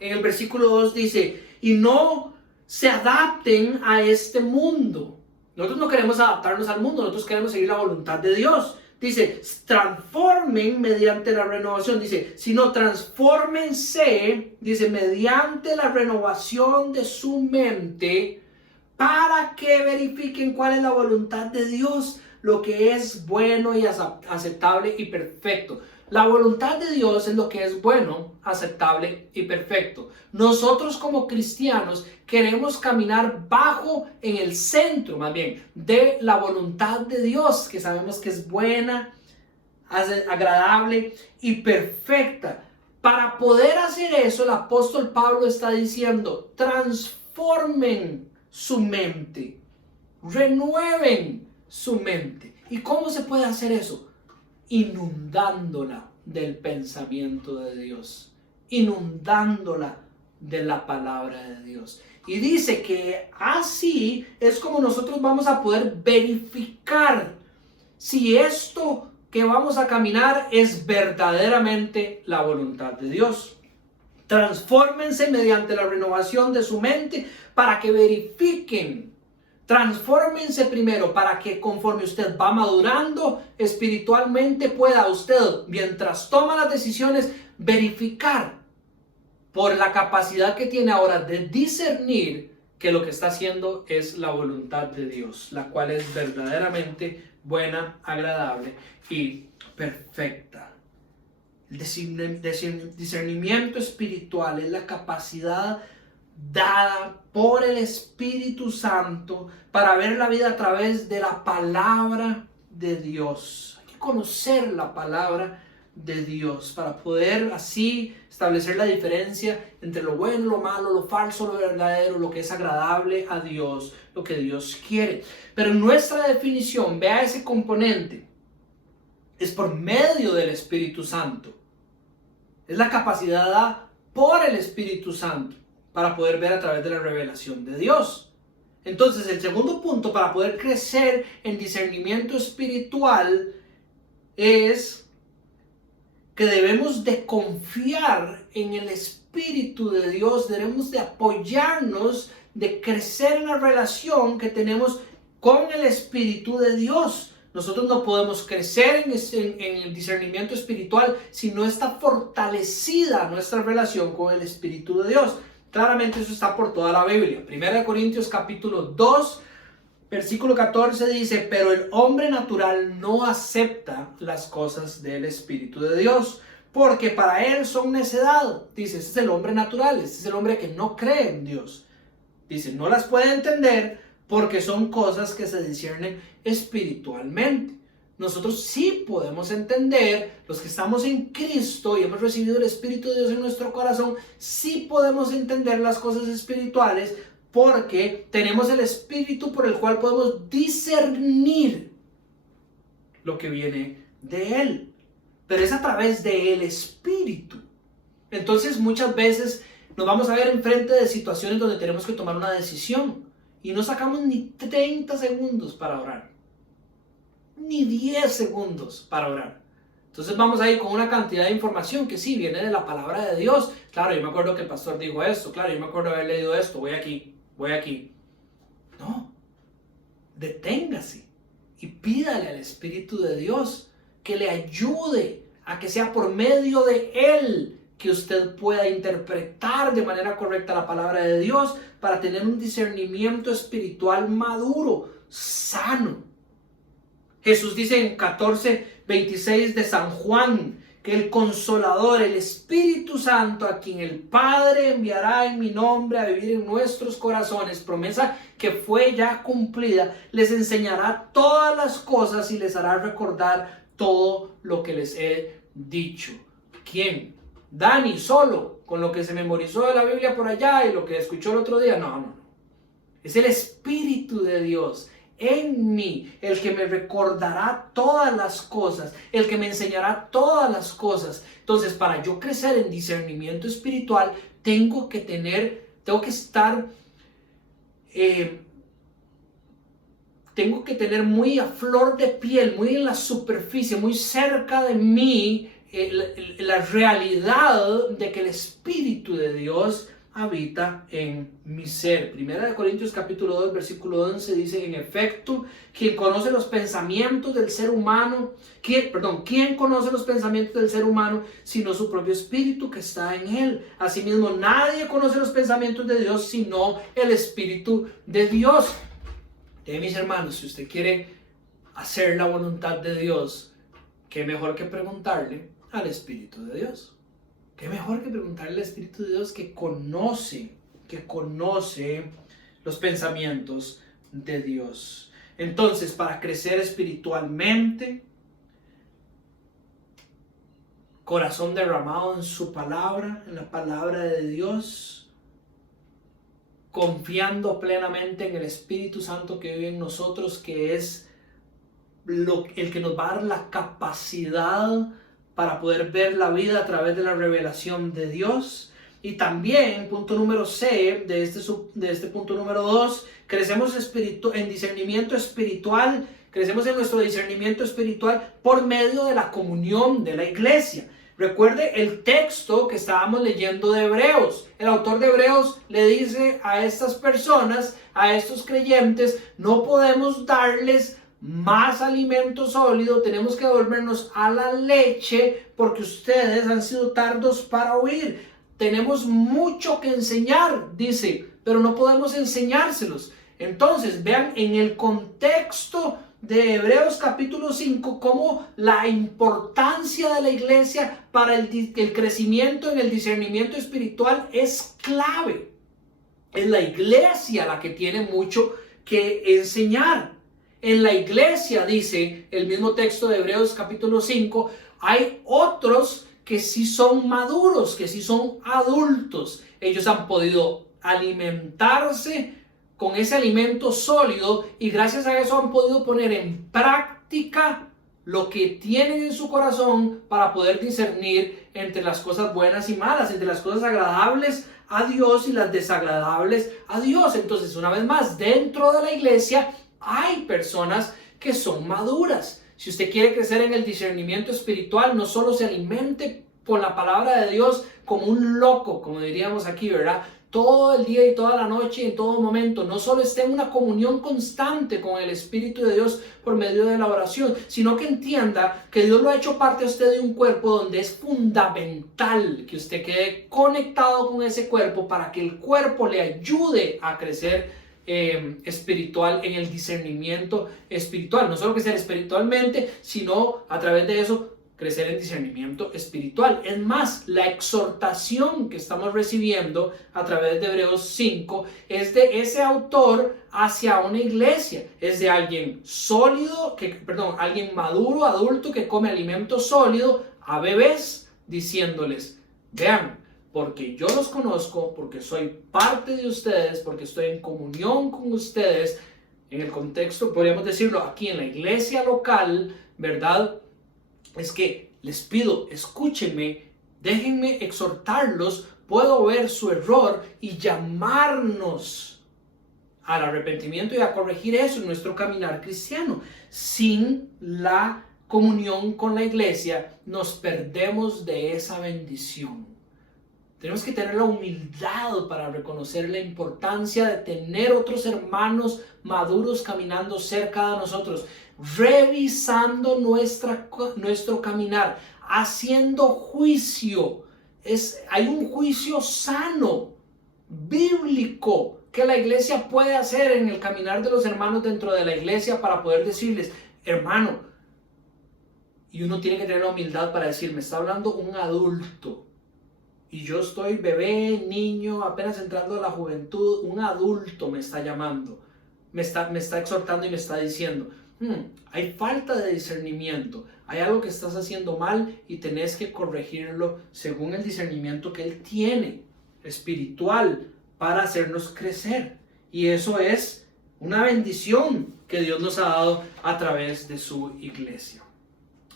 en el versículo 2 dice, y no se adapten a este mundo. Nosotros no queremos adaptarnos al mundo, nosotros queremos seguir la voluntad de Dios. Dice, transformen mediante la renovación. Dice, sino transfórmense, dice, mediante la renovación de su mente, para que verifiquen cuál es la voluntad de Dios, lo que es bueno y aceptable y perfecto. La voluntad de Dios es lo que es bueno, aceptable y perfecto. Nosotros como cristianos queremos caminar en el centro, más bien, de la voluntad de Dios, que sabemos que es buena, agradable y perfecta. Para poder hacer eso, el apóstol Pablo está diciendo, transformen su mente, renueven su mente. ¿Y cómo se puede hacer eso? Inundándola del pensamiento de Dios, inundándola de la palabra de Dios. Y dice que así es como nosotros vamos a poder verificar si esto que vamos a caminar es verdaderamente la voluntad de Dios. Transfórmense mediante la renovación de su mente para que verifiquen. Transfórmense primero para que conforme usted va madurando espiritualmente pueda usted, mientras toma las decisiones, verificar por la capacidad que tiene ahora de discernir que lo que está haciendo es la voluntad de Dios, la cual es verdaderamente buena, agradable y perfecta. El discernimiento espiritual es la capacidad dada por el Espíritu Santo para ver la vida a través de la palabra de Dios. Hay que conocer la palabra de Dios para poder así establecer la diferencia entre lo bueno, lo malo, lo falso, lo verdadero, lo que es agradable a Dios, lo que Dios quiere. Pero nuestra definición, vea ese componente, es por medio del Espíritu Santo. Es la capacidad dada por el Espíritu Santo para poder ver a través de la revelación de Dios. Entonces, el segundo punto para poder crecer en discernimiento espiritual es que debemos de confiar en el Espíritu de Dios, debemos de apoyarnos, de crecer en la relación que tenemos con el Espíritu de Dios. Nosotros no podemos crecer en el discernimiento espiritual si no está fortalecida nuestra relación con el Espíritu de Dios. Claramente eso está por toda la Biblia. 1 Corintios capítulo 2, versículo 14 dice, pero el hombre natural no acepta las cosas del Espíritu de Dios, porque para él son necedad. Dice, este es el hombre natural, este es el hombre que no cree en Dios. Dice, no las puede entender porque son cosas que se disciernen espiritualmente. Nosotros sí podemos entender, los que estamos en Cristo y hemos recibido el Espíritu de Dios en nuestro corazón, sí podemos entender las cosas espirituales porque tenemos el Espíritu por el cual podemos discernir lo que viene de Él. Pero es a través del Espíritu. Entonces muchas veces nos vamos a ver enfrente de situaciones donde tenemos que tomar una decisión y no sacamos ni 30 segundos para orar. Ni 10 segundos para orar. Entonces vamos a ir con una cantidad de información que sí viene de la palabra de Dios. Claro, yo me acuerdo que el pastor dijo esto. Claro, yo me acuerdo haber leído esto. Voy aquí. voy aquí. No, deténgase y pídale al Espíritu de Dios que le ayude a que sea por medio de Él que usted pueda interpretar de manera correcta la palabra de Dios para tener un discernimiento espiritual maduro, sano. Jesús dice en 14:26 de San Juan que el Consolador, el Espíritu Santo, a quien el Padre enviará en mi nombre a vivir en nuestros corazones, promesa que fue ya cumplida, les enseñará todas las cosas y les hará recordar todo lo que les he dicho. ¿Quién? Dani, solo, con lo que se memorizó de la Biblia por allá y lo que escuchó el otro día. No. Es el Espíritu de Dios en mí, el que me recordará todas las cosas, el que me enseñará todas las cosas. Entonces, para yo crecer en discernimiento espiritual, tengo que tener muy a flor de piel, muy en la superficie, muy cerca de mí, la realidad de que el Espíritu de Dios habita en mi ser. Primera de Corintios capítulo 2 versículo 11 dice: en efecto, quien conoce los pensamientos del ser humano, ¿quién conoce los pensamientos del ser humano sino su propio espíritu que está en él? Asimismo, nadie conoce los pensamientos de Dios sino el Espíritu de Dios. Mis hermanos, si usted quiere hacer la voluntad de Dios, qué mejor que preguntarle al Espíritu de Dios. Qué mejor que preguntarle al Espíritu de Dios que conoce los pensamientos de Dios. Entonces, para crecer espiritualmente, corazón derramado en su palabra, en la palabra de Dios, confiando plenamente en el Espíritu Santo que vive en nosotros, que es el que nos va a dar la capacidad para poder ver la vida a través de la revelación de Dios. Y también, punto número C de este punto número 2, crecemos en discernimiento espiritual, crecemos en nuestro discernimiento espiritual por medio de la comunión de la iglesia. Recuerde el texto que estábamos leyendo de Hebreos. El autor de Hebreos le dice a estas personas, a estos creyentes, no podemos darles más alimento sólido, tenemos que volvernos a la leche porque ustedes han sido tardos para oír. Tenemos mucho que enseñar, dice, pero no podemos enseñárselos. Entonces, vean en el contexto de Hebreos capítulo 5 cómo la importancia de la iglesia para el crecimiento en el discernimiento espiritual es clave. Es la iglesia la que tiene mucho que enseñar. En la iglesia, dice el mismo texto de Hebreos capítulo 5, hay otros que sí son maduros, que sí son adultos. Ellos han podido alimentarse con ese alimento sólido y gracias a eso han podido poner en práctica lo que tienen en su corazón para poder discernir entre las cosas buenas y malas, entre las cosas agradables a Dios y las desagradables a Dios. Entonces, una vez más, dentro de la iglesia hay personas que son maduras. Si usted quiere crecer en el discernimiento espiritual, no solo se alimente con la palabra de Dios como un loco, como diríamos aquí, ¿verdad? Todo el día y toda la noche y en todo momento. No solo esté en una comunión constante con el Espíritu de Dios por medio de la oración, sino que entienda que Dios lo ha hecho parte a usted de un cuerpo donde es fundamental que usted quede conectado con ese cuerpo para que el cuerpo le ayude a crecer espiritual, en el discernimiento espiritual. No solo crecer espiritualmente, sino a través de eso crecer en discernimiento espiritual. Es más, la exhortación que estamos recibiendo a través de Hebreos 5 es de ese autor hacia una iglesia. Es de alguien sólido, alguien maduro, adulto, que come alimento sólido, a bebés, diciéndoles: vean, porque yo los conozco, porque soy parte de ustedes, porque estoy en comunión con ustedes. En el contexto, podríamos decirlo, aquí en la iglesia local, ¿verdad? Es que les pido, escúchenme, déjenme exhortarlos, puedo ver su error y llamarnos al arrepentimiento y a corregir eso en nuestro caminar cristiano. Sin la comunión con la iglesia, nos perdemos de esa bendición. Tenemos que tener la humildad para reconocer la importancia de tener otros hermanos maduros caminando cerca de nosotros, revisando nuestro caminar, haciendo juicio. Hay un juicio sano, bíblico, que la iglesia puede hacer en el caminar de los hermanos dentro de la iglesia para poder decirles, hermano, y uno tiene que tener la humildad para decir, me está hablando un adulto. Y yo estoy bebé, niño, apenas entrando a la juventud, un adulto me está llamando, me está exhortando y me está diciendo, hay falta de discernimiento, hay algo que estás haciendo mal y tenés que corregirlo según el discernimiento que Él tiene, espiritual, para hacernos crecer. Y eso es una bendición que Dios nos ha dado a través de su iglesia.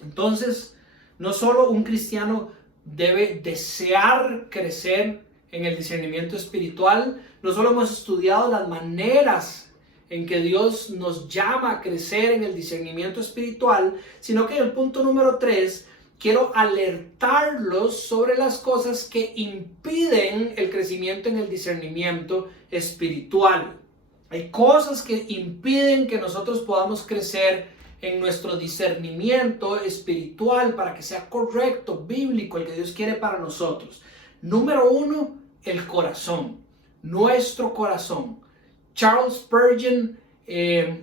Entonces, no solo un cristiano debe desear crecer en el discernimiento espiritual, no solo hemos estudiado las maneras en que Dios nos llama a crecer en el discernimiento espiritual, sino que en el punto número 3 quiero alertarlos sobre las cosas que impiden el crecimiento en el discernimiento espiritual. Hay cosas que impiden que nosotros podamos crecer en nuestro discernimiento espiritual para que sea correcto, bíblico, el que Dios quiere para nosotros. Número 1, el corazón, nuestro corazón. Charles Spurgeon,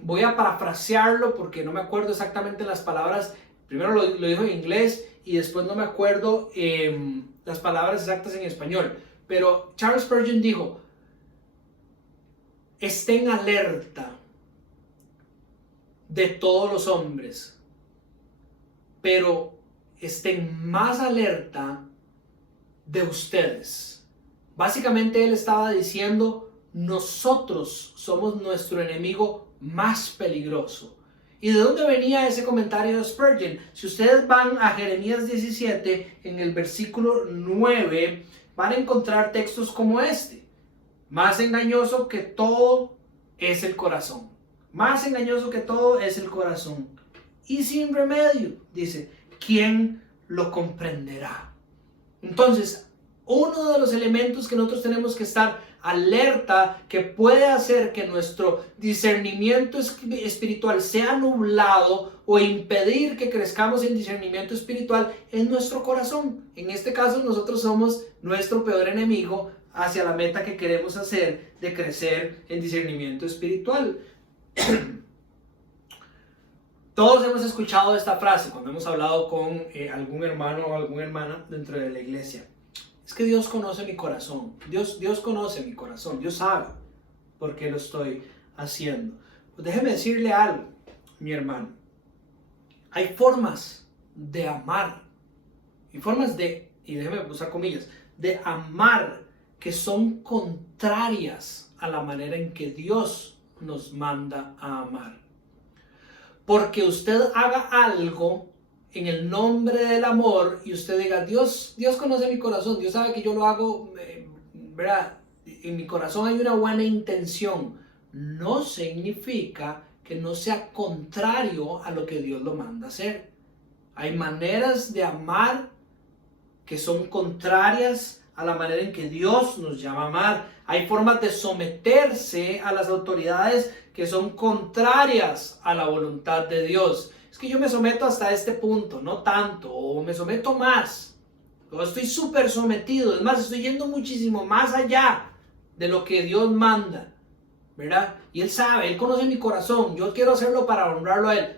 voy a parafrasearlo porque no me acuerdo exactamente las palabras, primero lo dijo en inglés y después no me acuerdo las palabras exactas en español, pero Charles Spurgeon dijo, estén alerta de todos los hombres, pero estén más alerta de ustedes. Básicamente él estaba diciendo, nosotros somos nuestro enemigo más peligroso. ¿Y de dónde venía ese comentario de Spurgeon? Si ustedes van a Jeremías 17, en el versículo 9, van a encontrar textos como este. Más engañoso que todo es el corazón. Más engañoso que todo es el corazón. Y sin remedio, dice, ¿quién lo comprenderá? Entonces, uno de los elementos que nosotros tenemos que estar alerta, que puede hacer que nuestro discernimiento espiritual sea nublado o impedir que crezcamos en discernimiento espiritual, es nuestro corazón. En este caso, nosotros somos nuestro peor enemigo hacia la meta que queremos hacer de crecer en discernimiento espiritual. Todos hemos escuchado esta frase cuando hemos hablado con algún hermano o alguna hermana dentro de la iglesia. Es que Dios conoce mi corazón. Dios conoce mi corazón. Dios sabe por qué lo estoy haciendo. Pues déjeme decirle algo, mi hermano. Hay formas de amar. Y formas de, y déjeme usar comillas, de amar que son contrarias a la manera en que Dios nos manda a amar. Porque usted haga algo en el nombre del amor y usted diga, Dios conoce mi corazón, Dios sabe que yo lo hago, ¿verdad? En mi corazón hay una buena intención. No significa que no sea contrario a lo que Dios lo manda a hacer. Hay maneras de amar que son contrarias a la manera en que Dios nos llama a amar. Hay formas de someterse a las autoridades que son contrarias a la voluntad de Dios. Es que yo me someto hasta este punto, no tanto, o me someto más. O estoy súper sometido, es más, estoy yendo muchísimo más allá de lo que Dios manda, ¿verdad? Y Él sabe, Él conoce mi corazón, yo quiero hacerlo para honrarlo a Él.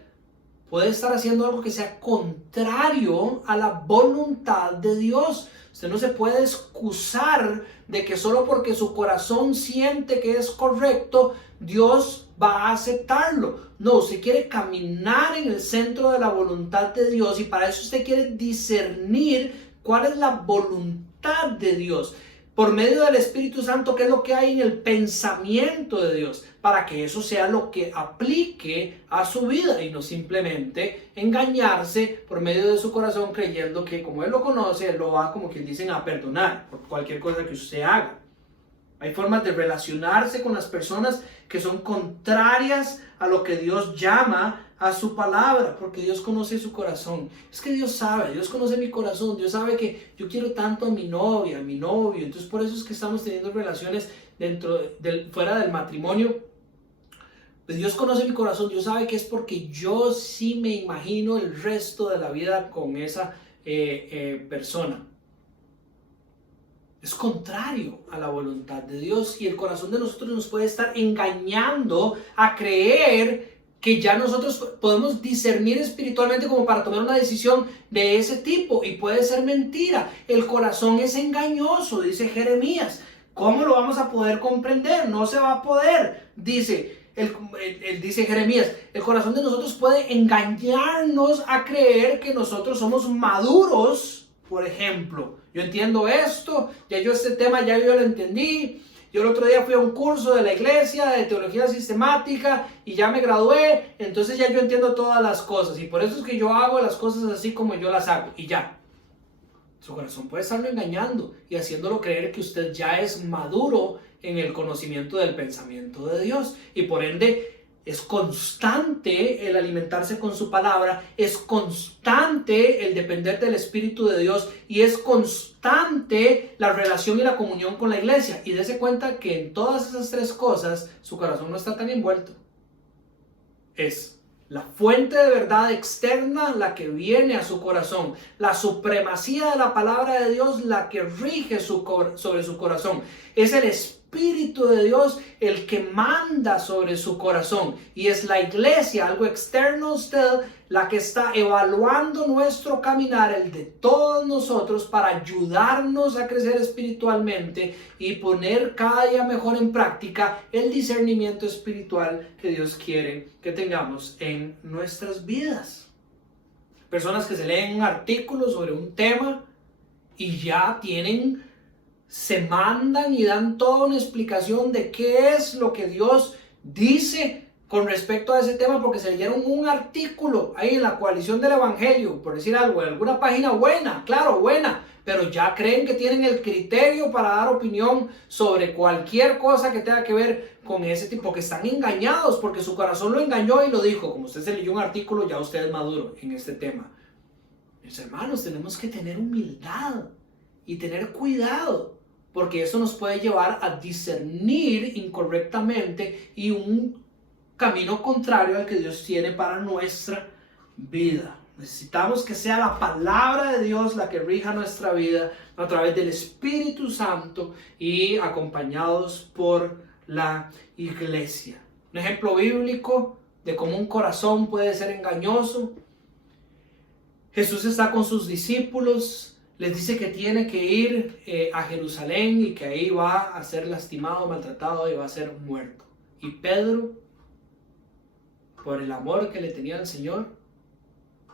Puede estar haciendo algo que sea contrario a la voluntad de Dios. Usted no se puede excusar de que solo porque su corazón siente que es correcto, Dios va a aceptarlo. No, usted quiere caminar en el centro de la voluntad de Dios y para eso usted quiere discernir cuál es la voluntad de Dios. Por medio del Espíritu Santo, qué es lo que hay en el pensamiento de Dios, para que eso sea lo que aplique a su vida y no simplemente engañarse por medio de su corazón creyendo que como Él lo conoce, Él lo va, como quien dicen, a perdonar por cualquier cosa que usted haga. Hay formas de relacionarse con las personas que son contrarias a lo que Dios llama a su palabra, porque Dios conoce su corazón. Es que Dios sabe, Dios conoce mi corazón, Dios sabe que yo quiero tanto a mi novia, a mi novio, entonces por eso es que estamos teniendo relaciones fuera del matrimonio. Pues Dios conoce mi corazón, Dios sabe que es porque yo sí me imagino el resto de la vida con esa persona. Es contrario a la voluntad de Dios y el corazón de nosotros nos puede estar engañando a creer que ya nosotros podemos discernir espiritualmente como para tomar una decisión de ese tipo, y puede ser mentira. El corazón es engañoso, dice Jeremías. ¿Cómo lo vamos a poder comprender? No se va a poder, dice Jeremías. El corazón de nosotros puede engañarnos a creer que nosotros somos maduros. Por ejemplo, yo entiendo esto, ya yo este tema ya yo lo entendí. Yo el otro día fui a un curso de la iglesia de teología sistemática y ya me gradué, entonces ya yo entiendo todas las cosas y por eso es que yo hago las cosas así como yo las hago y ya. Su corazón puede estarlo engañando y haciéndolo creer que usted ya es maduro en el conocimiento del pensamiento de Dios y por ende es constante el alimentarse con su palabra, es constante el depender del Espíritu de Dios y es constante la relación y la comunión con la iglesia. Y dése cuenta que en todas esas tres cosas su corazón no está tan envuelto. Es la fuente de verdad externa la que viene a su corazón, la supremacía de la palabra de Dios la que rige sobre su corazón. Es el Espíritu de Dios el que manda sobre su corazón y es la iglesia, algo externo a usted, la que está evaluando nuestro caminar, el de todos nosotros, para ayudarnos a crecer espiritualmente y poner cada día mejor en práctica el discernimiento espiritual que Dios quiere que tengamos en nuestras vidas. Personas que se leen un artículo sobre un tema y ya se mandan y dan toda una explicación de qué es lo que Dios dice con respecto a ese tema porque se leyeron un artículo ahí en la Coalición del Evangelio, por decir algo, en alguna página buena, claro, buena, pero ya creen que tienen el criterio para dar opinión sobre cualquier cosa que tenga que ver con ese tipo, que están engañados porque su corazón lo engañó y lo dijo. Como usted se leyó un artículo, ya usted es maduro en este tema. Mis hermanos, tenemos que tener humildad y tener cuidado, porque eso nos puede llevar a discernir incorrectamente y un camino contrario al que Dios tiene para nuestra vida. Necesitamos que sea la palabra de Dios la que rija nuestra vida a través del Espíritu Santo y acompañados por la iglesia. Un ejemplo bíblico de cómo un corazón puede ser engañoso. Jesús está con sus discípulos. Les dice que tiene que ir a Jerusalén y que ahí va a ser lastimado, maltratado y va a ser muerto. Y Pedro, por el amor que le tenía al Señor,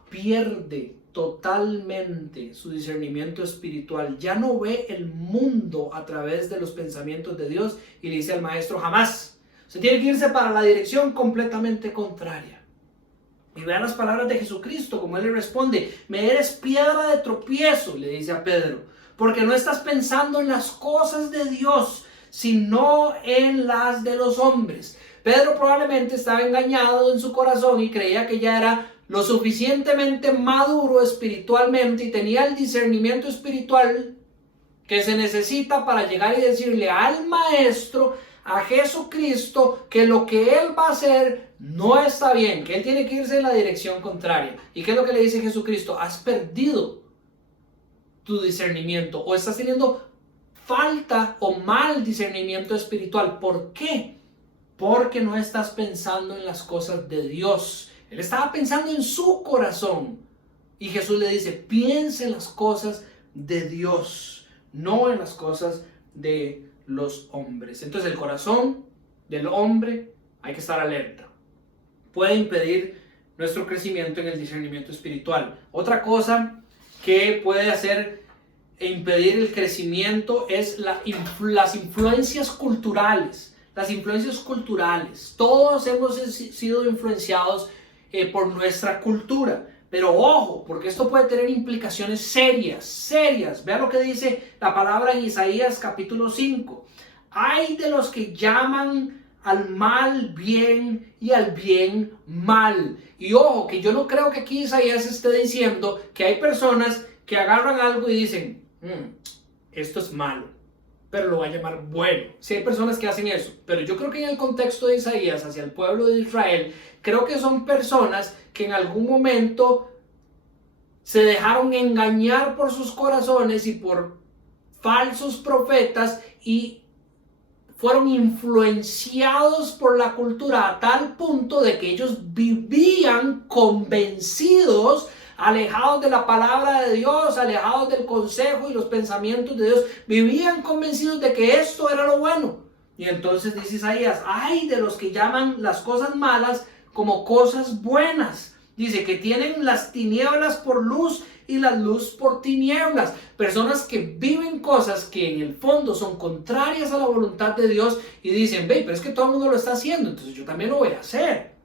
pierde totalmente su discernimiento espiritual. Ya no ve el mundo a través de los pensamientos de Dios y le dice al maestro: jamás. Se tiene que irse para la dirección completamente contraria. Y vean las palabras de Jesucristo, como Él le responde: me eres piedra de tropiezo, le dice a Pedro, porque no estás pensando en las cosas de Dios, sino en las de los hombres. Pedro probablemente estaba engañado en su corazón y creía que ya era lo suficientemente maduro espiritualmente y tenía el discernimiento espiritual que se necesita para llegar y decirle al Maestro, a Jesucristo, que lo que Él va a hacer no está bien, que Él tiene que irse en la dirección contraria. ¿Y qué es lo que le dice Jesucristo? Has perdido tu discernimiento o estás teniendo falta o mal discernimiento espiritual. ¿Por qué? Porque no estás pensando en las cosas de Dios. Él estaba pensando en su corazón. Y Jesús le dice: piensa en las cosas de Dios, no en las cosas de los hombres. Entonces el corazón del hombre, hay que estar alerta. Puede impedir nuestro crecimiento en el discernimiento espiritual. Otra cosa que puede hacer e impedir el crecimiento es las influencias culturales. Las influencias culturales. Todos hemos sido influenciados por nuestra cultura. Pero ojo, porque esto puede tener implicaciones serias. Vean lo que dice la palabra en Isaías capítulo 5. Ay de los que llaman al mal bien y al bien mal. Y ojo, que yo no creo que aquí Isaías esté diciendo que hay personas que agarran algo y dicen, esto es malo, pero lo va a llamar bueno. Sí hay personas que hacen eso, pero yo creo que en el contexto de Isaías hacia el pueblo de Israel, creo que son personas que en algún momento se dejaron engañar por sus corazones y por falsos profetas y fueron influenciados por la cultura a tal punto de que ellos vivían convencidos, alejados de la palabra de Dios, alejados del consejo y los pensamientos de Dios, vivían convencidos de que esto era lo bueno. Y entonces dice Isaías, ay de los que llaman las cosas malas como cosas buenas. Dice que tienen las tinieblas por luz y la luz por tinieblas. Personas que viven cosas que en el fondo son contrarias a la voluntad de Dios y dicen, ve, pero es que todo el mundo lo está haciendo, entonces yo también lo voy a hacer.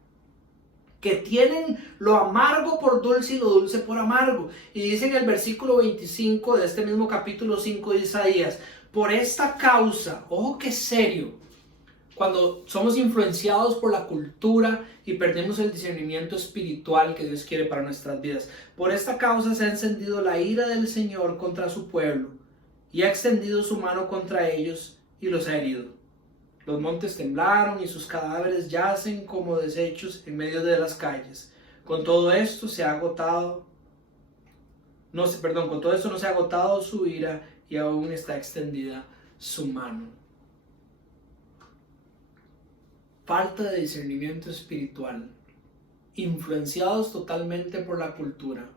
Que tienen lo amargo por dulce y lo dulce por amargo. Y dice en el versículo 25 de este mismo capítulo 5 de Isaías, por esta causa, ojo que serio, cuando somos influenciados por la cultura y perdemos el discernimiento espiritual que Dios quiere para nuestras vidas. Por esta causa se ha encendido la ira del Señor contra su pueblo y ha extendido su mano contra ellos y los ha herido. Los montes temblaron y sus cadáveres yacen como desechos en medio de las calles. Con todo esto se ha agotado, con todo esto no se ha agotado su ira y aún está extendida su mano. Falta de discernimiento espiritual, influenciados totalmente por la cultura,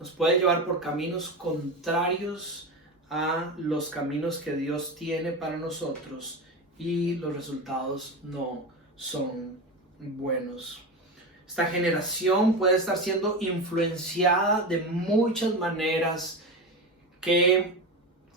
nos puede llevar por caminos contrarios a los caminos que Dios tiene para nosotros y los resultados no son buenos. Esta generación puede estar siendo influenciada de muchas maneras que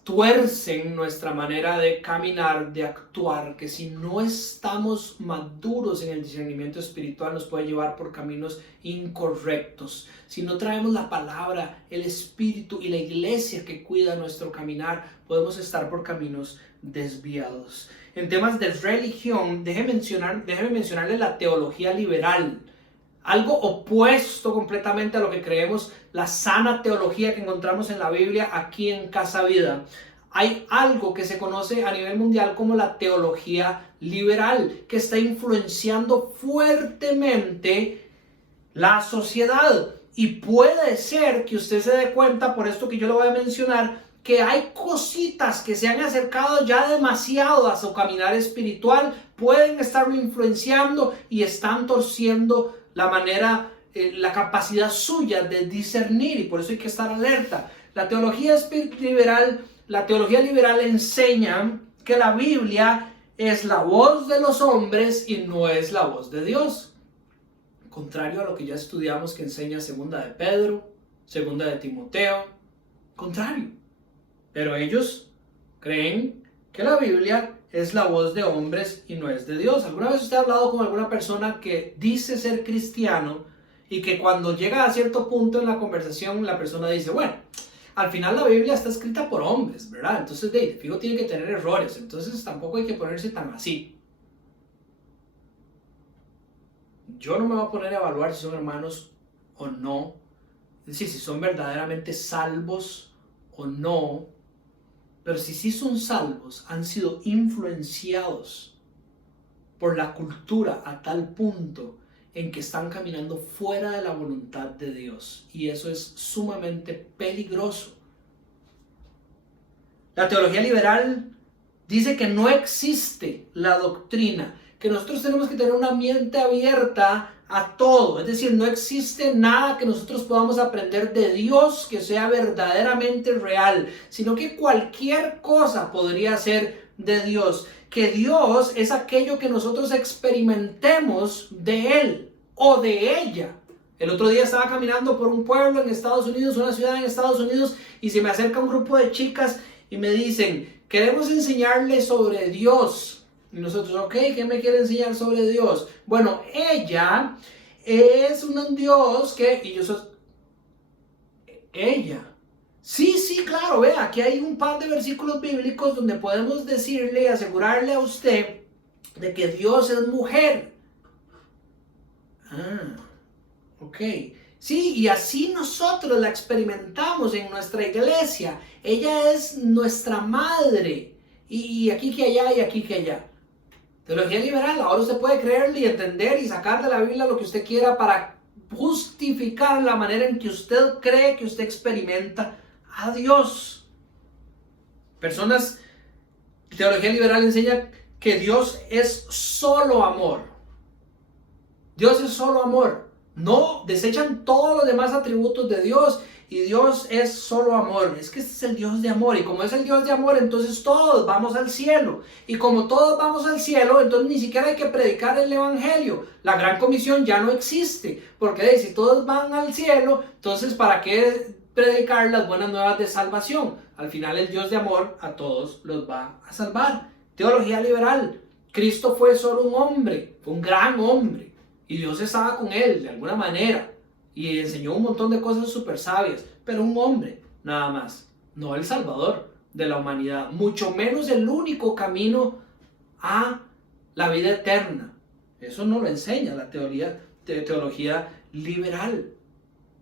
tuercen nuestra manera de caminar, de actuar, que si no estamos maduros en el discernimiento espiritual nos puede llevar por caminos incorrectos. Si no traemos la palabra, el espíritu y la iglesia que cuida nuestro caminar, podemos estar por caminos desviados. En temas de religión, déjeme mencionarle la teología liberal. Algo opuesto completamente a lo que creemos, la sana teología que encontramos en la Biblia aquí en Casa Vida. Hay algo que se conoce a nivel mundial como la teología liberal, que está influenciando fuertemente la sociedad. Y puede ser que usted se dé cuenta, por esto que yo le voy a mencionar, que hay cositas que se han acercado ya demasiado a su caminar espiritual, pueden estarlo influenciando y están torciendo la manera, la capacidad suya de discernir, y por eso hay que estar alerta. La teología liberal enseña que la Biblia es la voz de los hombres y no es la voz de Dios. Contrario a lo que ya estudiamos que enseña segunda de Pedro, segunda de Timoteo, contrario. Pero ellos creen que la Biblia es la voz de hombres y no es de Dios. ¿Alguna vez usted ha hablado con alguna persona que dice ser cristiano y que cuando llega a cierto punto en la conversación la persona dice, bueno, al final la Biblia está escrita por hombres, ¿verdad? Entonces, de fijo tiene que tener errores, entonces tampoco hay que ponerse tan así. Yo no me voy a poner a evaluar si son hermanos o no, es decir, si son verdaderamente salvos o no. Pero si sí son salvos, han sido influenciados por la cultura a tal punto en que están caminando fuera de la voluntad de Dios. Y eso es sumamente peligroso. La teología liberal dice que no existe la doctrina, que nosotros tenemos que tener una mente abierta a todo, es decir, no existe nada que nosotros podamos aprender de Dios que sea verdaderamente real, sino que cualquier cosa podría ser de Dios, que Dios es aquello que nosotros experimentemos de Él o de ella. El otro día estaba caminando por un pueblo en Estados Unidos, una ciudad en Estados Unidos, y se me acerca un grupo de chicas y me dicen, queremos enseñarles sobre Dios. Y nosotros, ok, ¿qué me quiere enseñar sobre Dios? Bueno, ella es un Dios que... Y yo soy... Ella. Sí, claro, vea, aquí hay un par de versículos bíblicos donde podemos decirle y asegurarle a usted de que Dios es mujer. Ok. Sí, y así nosotros la experimentamos en nuestra iglesia. Ella es nuestra madre. Y aquí que allá, y aquí que allá. Teología liberal. Ahora usted puede creerle y entender y sacar de la Biblia lo que usted quiera para justificar la manera en que usted cree que usted experimenta a Dios. Teología liberal enseña que Dios es solo amor. Dios es solo amor. No desechan todos los demás atributos de Dios y Dios es solo amor. Es que este es el Dios de amor y como es el Dios de amor, entonces todos vamos al cielo. Y como todos vamos al cielo, entonces ni siquiera hay que predicar el evangelio. La gran comisión ya no existe. Porque si todos van al cielo, entonces ¿para qué predicar las buenas nuevas de salvación? Al final el Dios de amor a todos los va a salvar. Teología liberal. Cristo fue solo un hombre, fue un gran hombre. Y Dios estaba con él de alguna manera. Y enseñó un montón de cosas súper sabias. Pero un hombre, nada más. No el Salvador de la humanidad. Mucho menos el único camino a la vida eterna. Eso no lo enseña la teología liberal.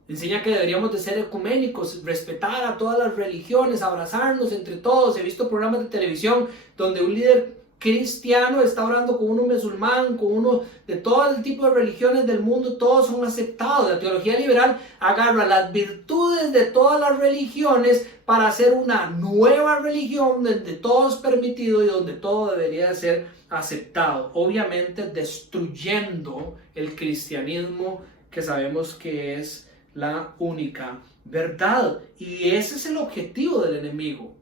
Enseña que deberíamos de ser ecuménicos, respetar a todas las religiones, abrazarnos entre todos. He visto programas de televisión donde un líder cristiano está orando con uno musulmán, con uno de todo el tipo de religiones del mundo, todos son aceptados. La teología liberal agarra las virtudes de todas las religiones para hacer una nueva religión donde todo es permitido y donde todo debería ser aceptado. Obviamente destruyendo el cristianismo que sabemos que es la única verdad. Y ese es el objetivo del enemigo.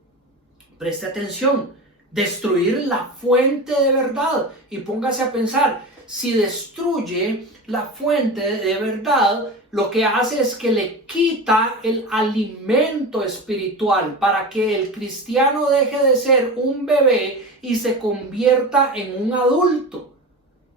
Preste atención. Destruir la fuente de verdad. Y póngase a pensar, si destruye la fuente de verdad, lo que hace es que le quita el alimento espiritual para que el cristiano deje de ser un bebé y se convierta en un adulto.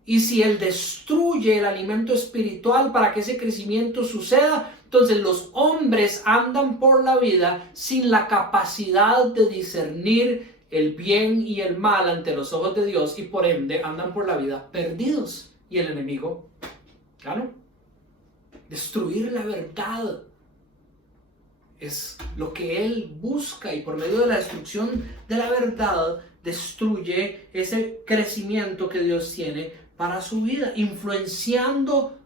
Y si él destruye el alimento espiritual para que ese crecimiento suceda, entonces los hombres andan por la vida sin la capacidad de discernir el bien y el mal ante los ojos de Dios y por ende andan por la vida perdidos. Y el enemigo, claro, destruir la verdad es lo que él busca y por medio de la destrucción de la verdad destruye ese crecimiento que Dios tiene para su vida, influenciando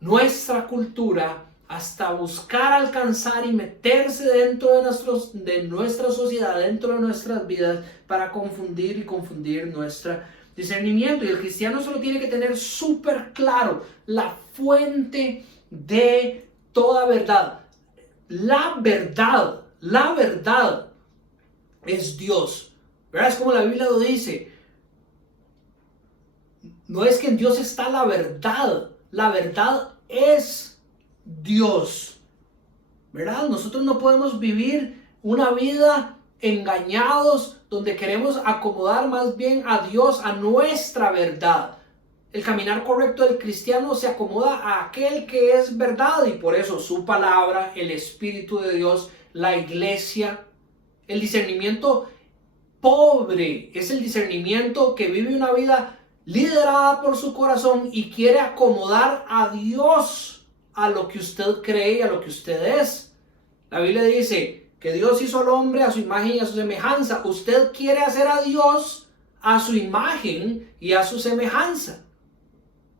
nuestra cultura hasta buscar alcanzar y meterse dentro de nuestra sociedad, dentro de nuestras vidas, para confundir nuestro discernimiento. Y el cristiano solo tiene que tener súper claro la fuente de toda verdad. La verdad es Dios. ¿Verdad? Es como la Biblia lo dice. No es que en Dios está la verdad es Dios, ¿verdad? Nosotros no podemos vivir una vida engañados donde queremos acomodar más bien a Dios a nuestra verdad. El caminar correcto del cristiano se acomoda a aquel que es verdad y por eso su palabra, el Espíritu de Dios, la iglesia, el discernimiento pobre es el discernimiento que vive una vida liderada por su corazón y quiere acomodar a Dios a lo que usted cree y a lo que usted es. La Biblia dice que Dios hizo al hombre a su imagen y a su semejanza. Usted quiere hacer a Dios a su imagen y a su semejanza.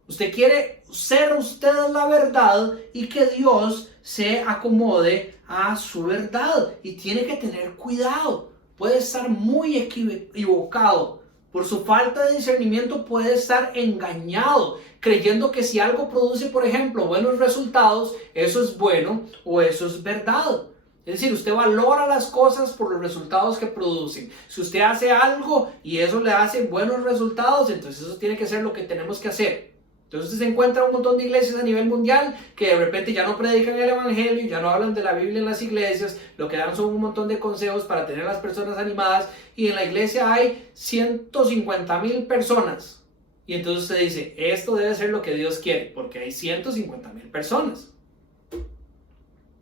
Usted quiere ser usted la verdad y que Dios se acomode a su verdad. Y tiene que tener cuidado. Puede estar muy equivocado. Por su falta de discernimiento puede estar engañado, creyendo que si algo produce, por ejemplo, buenos resultados, eso es bueno o eso es verdad. Es decir, usted valora las cosas por los resultados que producen. Si usted hace algo y eso le hace buenos resultados, entonces eso tiene que ser lo que tenemos que hacer. Entonces se encuentra un montón de iglesias a nivel mundial que de repente ya no predican el evangelio, ya no hablan de la Biblia en las iglesias, lo que dan son un montón de consejos para tener a las personas animadas y en la iglesia hay 150,000 personas. Y entonces usted dice, esto debe ser lo que Dios quiere, porque hay 150,000 personas.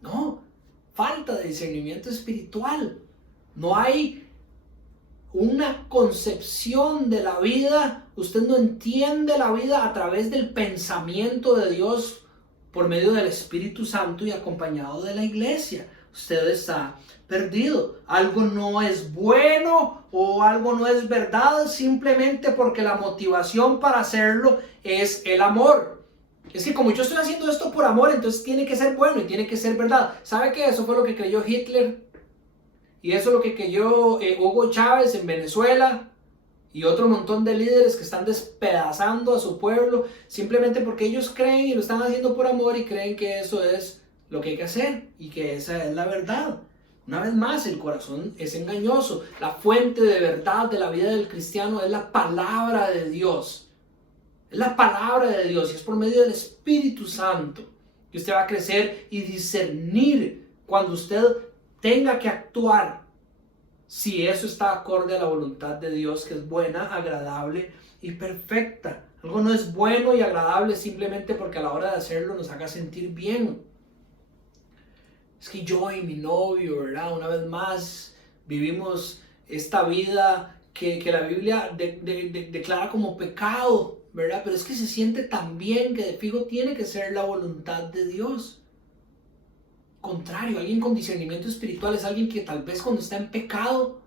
No, falta de discernimiento espiritual. No hay una concepción de la vida. Usted no entiende la vida a través del pensamiento de Dios por medio del Espíritu Santo y acompañado de la iglesia. Usted está perdido. Algo no es bueno o algo no es verdad simplemente porque la motivación para hacerlo es el amor. Es que como yo estoy haciendo esto por amor, entonces tiene que ser bueno y tiene que ser verdad. ¿Sabe qué? Eso fue lo que creyó Hitler. Y eso es lo que creyó Hugo Chávez en Venezuela. Y otro montón de líderes que están despedazando a su pueblo simplemente porque ellos creen y lo están haciendo por amor y creen que eso es lo que hay que hacer y que esa es la verdad. Una vez más, el corazón es engañoso. La fuente de verdad de la vida del cristiano es la palabra de Dios. Es la palabra de Dios y es por medio del Espíritu Santo que usted va a crecer y discernir cuando usted tenga que actuar, si eso está acorde a la voluntad de Dios, que es buena, agradable y perfecta. Algo no es bueno y agradable simplemente porque a la hora de hacerlo nos haga sentir bien. Es que yo y mi novio, ¿verdad? Una vez más vivimos esta vida que la Biblia declara como pecado, ¿verdad? Pero es que se siente tan bien que de fijo tiene que ser la voluntad de Dios. Contrario, alguien con discernimiento espiritual es alguien que tal vez cuando está en pecado,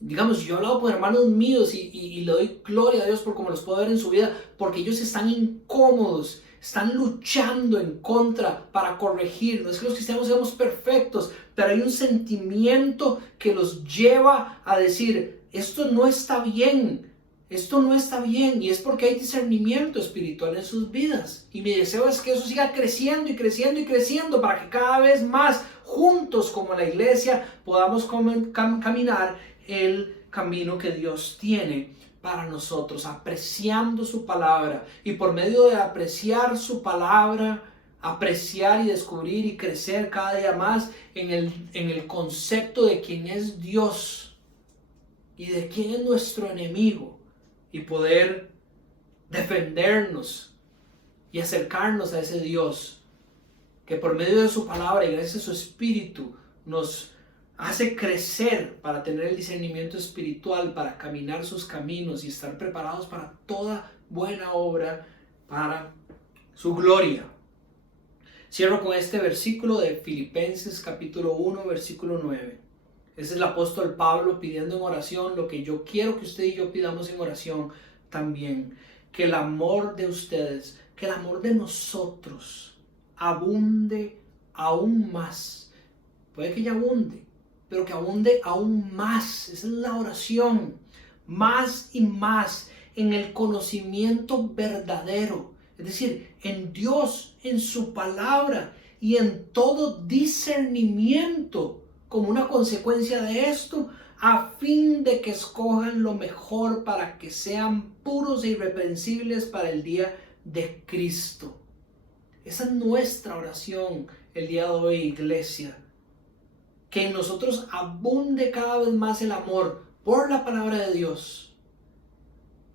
digamos, yo he hablado con hermanos míos y le doy gloria a Dios por cómo los puedo ver en su vida, porque ellos están incómodos, están luchando en contra para corregir. No es que los cristianos seamos perfectos, pero hay un sentimiento que los lleva a decir, esto no está bien. Esto no está bien, y es porque hay discernimiento espiritual en sus vidas. Y mi deseo es que eso siga creciendo y creciendo y creciendo para que cada vez más juntos como la iglesia podamos caminar el camino que Dios tiene para nosotros, apreciando su palabra. Y por medio de apreciar su palabra, apreciar y descubrir y crecer cada día más en el concepto de quién es Dios y de quién es nuestro enemigo. Y poder defendernos y acercarnos a ese Dios que por medio de su palabra y gracias a su espíritu nos hace crecer para tener el discernimiento espiritual, para caminar sus caminos y estar preparados para toda buena obra para su gloria. Cierro con este versículo de Filipenses capítulo 1, versículo 9. Ese es el apóstol Pablo pidiendo en oración lo que yo quiero que usted y yo pidamos en oración también. Que el amor de ustedes, que el amor de nosotros abunde aún más. Puede que ya abunde, pero que abunde aún más. Esa es la oración. Más y más en el conocimiento verdadero. Es decir, en Dios, en su palabra y en todo discernimiento. Como una consecuencia de esto, a fin de que escojan lo mejor para que sean puros e irreprensibles para el día de Cristo. Esa es nuestra oración el día de hoy, iglesia. Que en nosotros abunde cada vez más el amor por la palabra de Dios,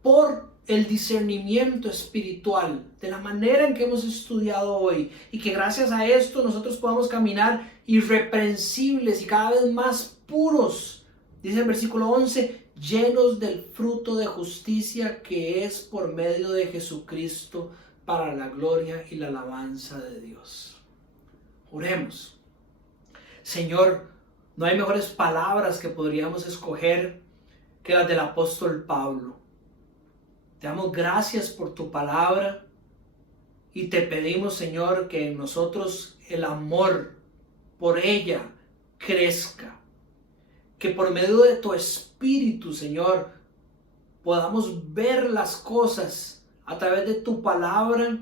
por el discernimiento espiritual, de la manera en que hemos estudiado hoy, y que gracias a esto nosotros podamos caminar irreprensibles y cada vez más puros, dice el versículo 11, llenos del fruto de justicia que es por medio de Jesucristo para la gloria y la alabanza de Dios. Oremos. Señor, no hay mejores palabras que podríamos escoger que las del apóstol Pablo. Te damos gracias por tu palabra y te pedimos, Señor, que en nosotros el amor por ella crezca. Que por medio de tu Espíritu, Señor, podamos ver las cosas a través de tu palabra.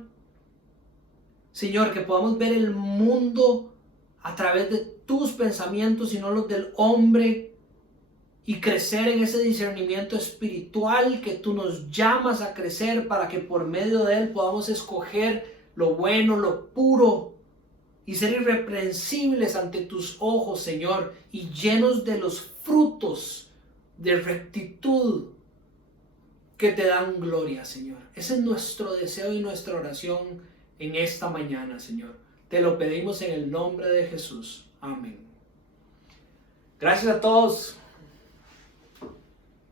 Señor, que podamos ver el mundo a través de tus pensamientos y no los del hombre. Y crecer en ese discernimiento espiritual que tú nos llamas a crecer para que por medio de él podamos escoger lo bueno, lo puro y ser irreprensibles ante tus ojos, Señor, y llenos de los frutos de rectitud que te dan gloria, Señor. Ese es nuestro deseo y nuestra oración en esta mañana, Señor. Te lo pedimos en el nombre de Jesús. Amén. Gracias a todos.